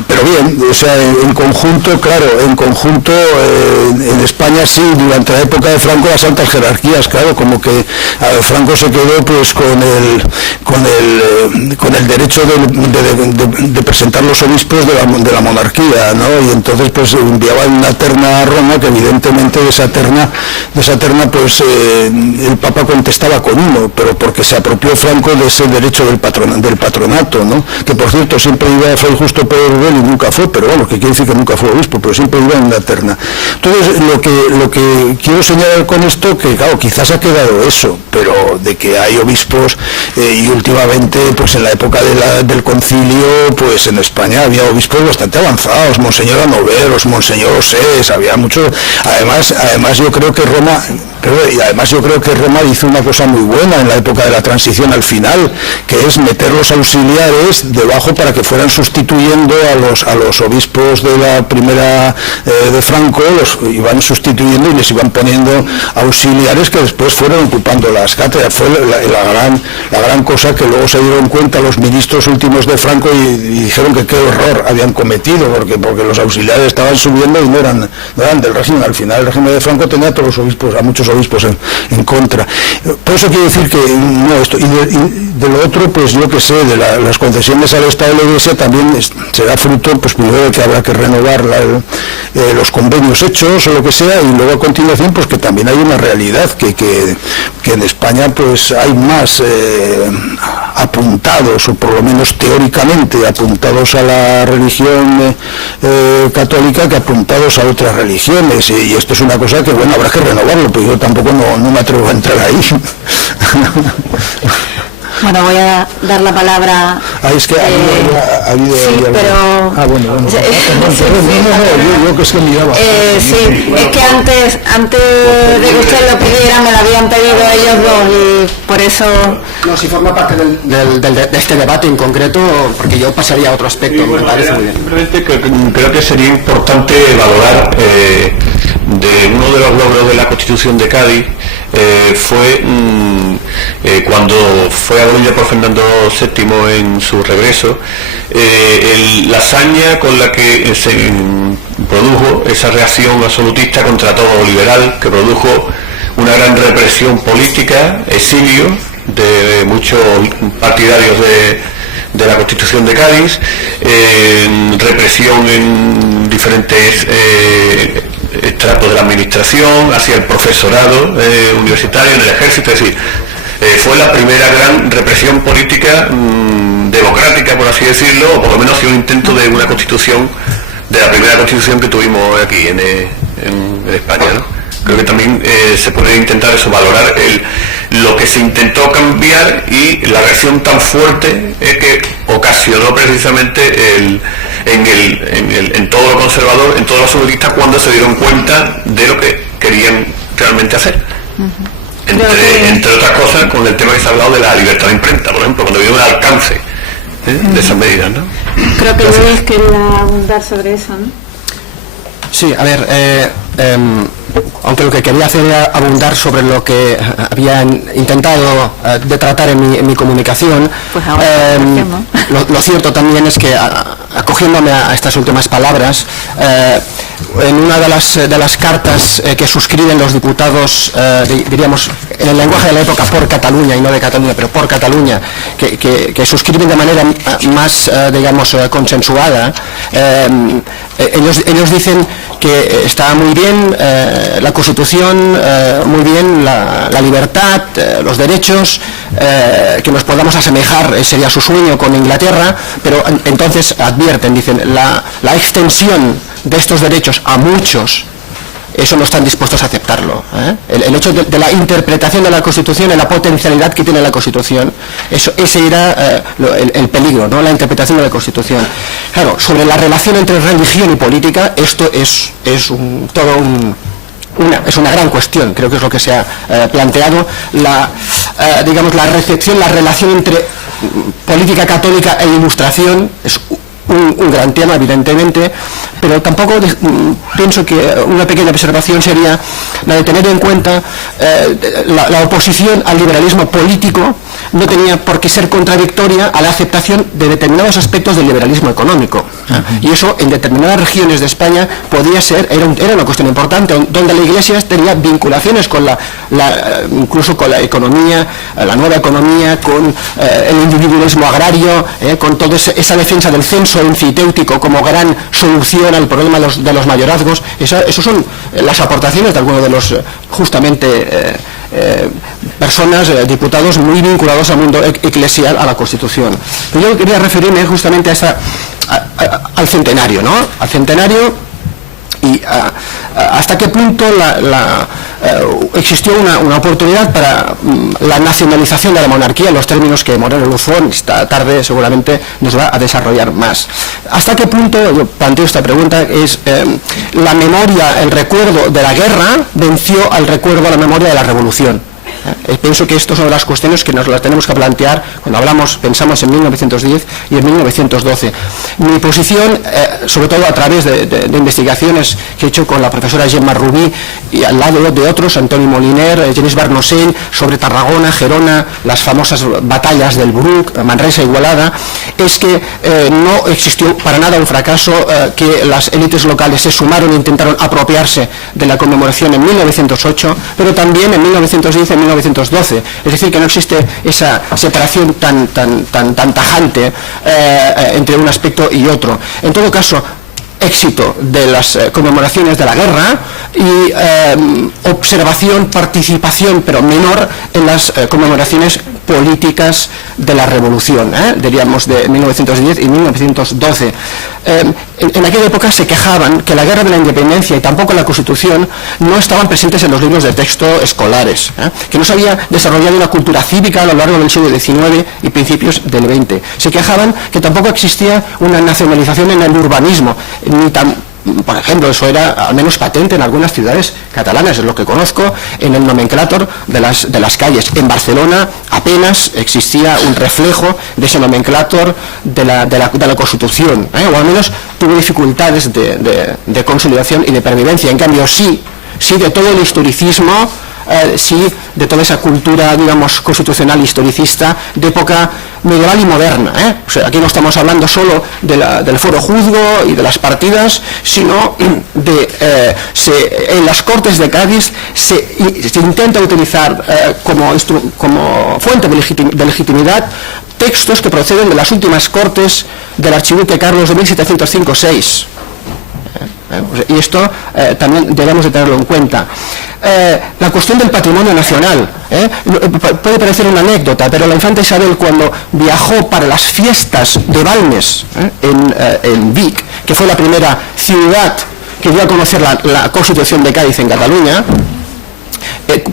Pero bien, o sea, en conjunto, claro, en España sí, durante la época de Franco las altas jerarquías, claro, como que Franco se quedó pues con el derecho de presentar los obispos de la monarquía, ¿no? Y entonces pues enviaban una terna a Roma, que evidentemente de esa terna pues el Papa contestaba con uno, pero porque se apropió Franco de ese derecho del patronato, ¿no? Que por cierto siempre iba Fray Justo Pedro y nunca fue, pero bueno, que quiere decir que nunca fue obispo, pero siempre iba en una terna. Entonces, lo que quiero señalar con esto, que claro, quizás ha quedado eso, pero de que hay obispos, y últimamente, pues en la época del concilio, pues en España había obispos bastante avanzados, Monseñor Anoveros, Monseñor Osés, había muchos. Además yo creo que Roma hizo una cosa muy buena en la época de la transición al final, que es meter los auxiliares debajo para que fueran sustituyendo a los obispos de la primera de Franco, los iban sustituyendo y les iban poniendo auxiliares que después fueron ocupando las cátedras. Fue la gran cosa que luego se dieron cuenta los ministros últimos de Franco y dijeron que qué horror habían cometido, porque los auxiliares estaban subiendo y no eran del régimen. Al final el régimen de Franco tenía a todos los obispos, a muchos obispos en contra. Por eso quiero decir que no esto. Y de lo otro, pues yo que sé, de las concesiones al Estado de la Iglesia también será fruto, pues primero de que habrá que renovar los convenios hechos o lo que sea, y luego a continuación pues que también hay una realidad que en España pues hay más apuntados, o por lo menos teóricamente apuntados a la religión católica que apuntados a otras religiones, y esto es una cosa que bueno, habrá que renovarlo, pero yo tampoco no me atrevo a entrar ahí. Bueno, voy a dar la palabra. Es que ha habido sí, pero... bueno. Yo que es que miraba. Sí, es que antes de que usted lo pidiera me lo habían pedido ellos dos y por eso... No, si forma parte de este debate en concreto, porque yo pasaría a otro aspecto, me parece muy bien. Simplemente creo que sería importante valorar de uno de los logros de la Constitución de Cádiz fue cuando fue abolida por Fernando VII en su regreso, la hazaña con la que se produjo esa reacción absolutista contra todo liberal, que produjo una gran represión política, exilio de muchos partidarios de la Constitución de Cádiz, represión en diferentes estratos de la administración, hacia el profesorado universitario, en el ejército. Es decir, fue la primera gran represión política democrática, por así decirlo, o por lo menos un intento de una constitución, de la primera constitución que tuvimos aquí en España, ¿no? Creo que también se puede intentar eso, valorar lo que se intentó cambiar y la reacción tan fuerte que ocasionó precisamente en todo lo conservador, en todos los socialistas, cuando se dieron cuenta de lo que querían realmente hacer. Entre otras cosas, con el tema que se ha hablado de la libertad de imprenta, por ejemplo, cuando vio el alcance de esas medidas, ¿no? Creo que Luis quería abundar sobre eso, ¿no? Sí, a ver, aunque lo que quería hacer era abundar sobre lo que había intentado de tratar en mi comunicación, pues ahora lo cierto también es que, acogiéndome a estas últimas palabras, en una de las cartas que suscriben los diputados, diríamos, en el lenguaje de la época, por Cataluña, y no de Cataluña, pero por Cataluña, que suscriben de manera más, digamos, consensuada, ellos dicen que está muy bien la Constitución, muy bien la libertad, los derechos, que nos podamos asemejar, sería su sueño, con Inglaterra, pero entonces advierten, dicen, la extensión de estos derechos a muchos, eso no están dispuestos a aceptarlo. El hecho de la interpretación de la Constitución, en la potencialidad que tiene la Constitución, ese era el peligro, ¿no? La interpretación de la Constitución. Claro, sobre la relación entre religión y política, esto es una gran cuestión, creo que es lo que se ha planteado, digamos, la recepción, la relación entre política católica e ilustración es un gran tema, evidentemente, pero tampoco pienso que una pequeña observación sería la de tener en cuenta la oposición al liberalismo político no tenía por qué ser contradictoria a la aceptación de determinados aspectos del liberalismo económico. Y eso en determinadas regiones de España podía ser, era una cuestión importante, donde la Iglesia tenía vinculaciones con incluso con la economía, la nueva economía, con el individualismo agrario, con toda esa defensa del censo enfiteutíco como gran solución al problema de los mayorazgos. Esas son las aportaciones de algunos de los justamente personas, diputados muy vinculados al mundo eclesial, a la Constitución. Pero yo quería referirme justamente al centenario, ¿no? Al centenario y hasta qué punto existió una oportunidad para la nacionalización de la monarquía, en los términos que Moreno Luzón esta tarde seguramente nos va a desarrollar más. Hasta qué punto, yo planteo esta pregunta, es la memoria, el recuerdo de la guerra venció al recuerdo a la memoria de la revolución. Pienso que estas son las cuestiones que nos las tenemos que plantear cuando pensamos en 1910 y en 1912. Mi posición, sobre todo a través de investigaciones que he hecho con la profesora Gemma Rubí y al lado de otros, Antoni Moliner, Genís Barnosell, sobre Tarragona, Gerona, las famosas batallas del Bruc, Manresa, Igualada, es que no existió para nada un fracaso, que las élites locales se sumaron e intentaron apropiarse de la conmemoración en 1908, pero también en 1910 y en 1912, es decir, que no existe esa separación tan tajante entre un aspecto y otro. En todo caso, éxito de las conmemoraciones de la guerra y observación, participación, pero menor en las conmemoraciones políticas de la revolución, diríamos de 1910 y 1912. En aquella época se quejaban que la guerra de la independencia y tampoco la Constitución no estaban presentes en los libros de texto escolares, que no se había desarrollado una cultura cívica a lo largo del siglo XIX y principios del XX. Se quejaban que tampoco existía una nacionalización en el urbanismo, por ejemplo, eso era al menos patente en algunas ciudades catalanas, es lo que conozco, en el nomenclátor de las calles. En Barcelona apenas existía un reflejo de ese nomenclátor de la Constitución, o al menos tuvo dificultades de consolidación y de pervivencia. En cambio, sí de todo el historicismo, sí de toda esa cultura, digamos, constitucional historicista de época medieval y moderna. O sea, aquí no estamos hablando solo del foro juzgo y de las partidas, sino en las Cortes de Cádiz se intenta utilizar como fuente de legitimidad textos que proceden de las últimas cortes del archiduque Carlos de 1705-6. Y esto también debemos de tenerlo en cuenta. La cuestión del patrimonio nacional, puede parecer una anécdota, pero la infanta Isabel, cuando viajó para las fiestas de Balmes en Vic, que fue la primera ciudad que dio a conocer la Constitución de Cádiz en Cataluña,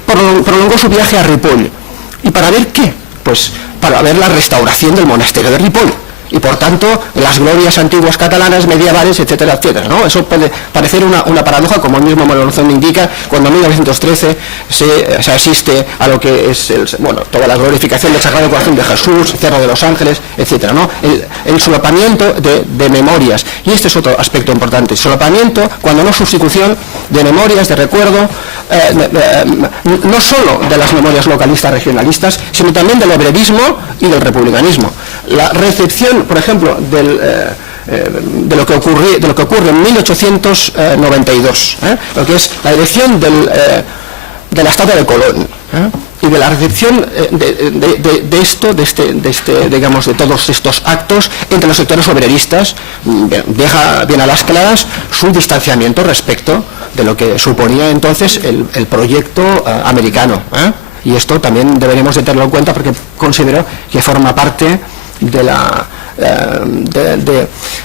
prolongó su viaje a Ripoll. ¿Y para ver qué? Pues para ver la restauración del monasterio de Ripoll y por tanto las glorias antiguas catalanas, medievales, etcétera, etcétera, ¿no? Eso puede parecer una paradoja, como el mismo Manuel Lozón indica, cuando en 1913 se asiste a lo que es toda la glorificación del Sagrado Corazón de Jesús, Cerro de los Ángeles, etcétera, ¿no? El solapamiento de memorias. Y este es otro aspecto importante: solapamiento, cuando no sustitución, de memorias, de recuerdo, no solo de las memorias localistas regionalistas, sino también del obrerismo y del republicanismo. La recepción, por ejemplo, de lo que ocurre en 1892, lo que es la erección de la estatua de Colón, y de la recepción de todos estos actos entre los sectores obreristas, deja bien a las claras su distanciamiento respecto de lo que suponía entonces el proyecto americano, y esto también deberíamos de tenerlo en cuenta, porque considero que forma parte de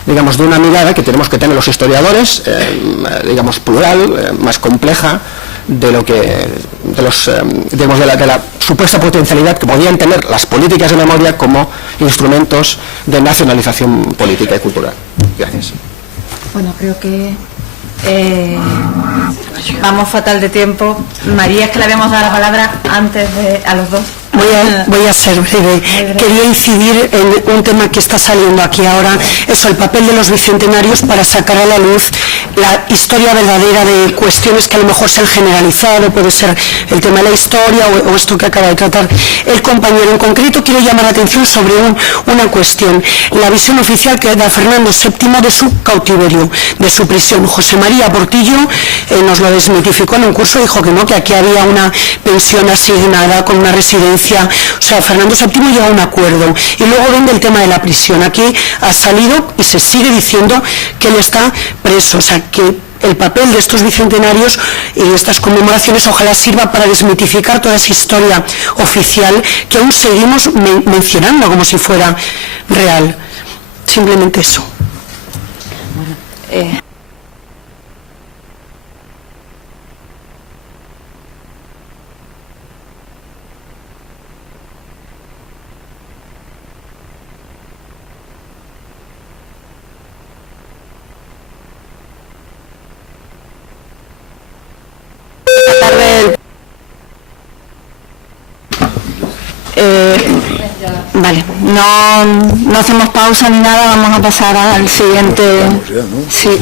de una mirada que tenemos que tener los historiadores, plural, más compleja, de la supuesta potencialidad que podían tener las políticas de memoria como instrumentos de nacionalización política y cultural. Gracias. Bueno, creo que vamos fatal de tiempo. María, es que le habíamos dado la palabra antes a los dos. Voy a ser breve. Quería incidir en un tema que está saliendo aquí ahora, eso, el papel de los bicentenarios para sacar a la luz la historia verdadera de cuestiones que a lo mejor se han generalizado, puede ser el tema de la historia o esto que acaba de tratar el compañero. En concreto quiero llamar la atención sobre una cuestión, la visión oficial que da Fernando VII de su cautiverio, de su prisión. José María Portillo nos lo desmitificó en un curso, dijo que no, que aquí había una pensión asignada con una residencia. O sea, Fernando VII llegó a un acuerdo y luego vende el tema de la prisión. Aquí ha salido y se sigue diciendo que él está preso, o sea, que el papel de estos bicentenarios y de estas conmemoraciones ojalá sirva para desmitificar toda esa historia oficial que aún seguimos mencionando como si fuera real. Simplemente eso. Vale, no hacemos pausa ni nada, vamos a pasar al siguiente. Sí.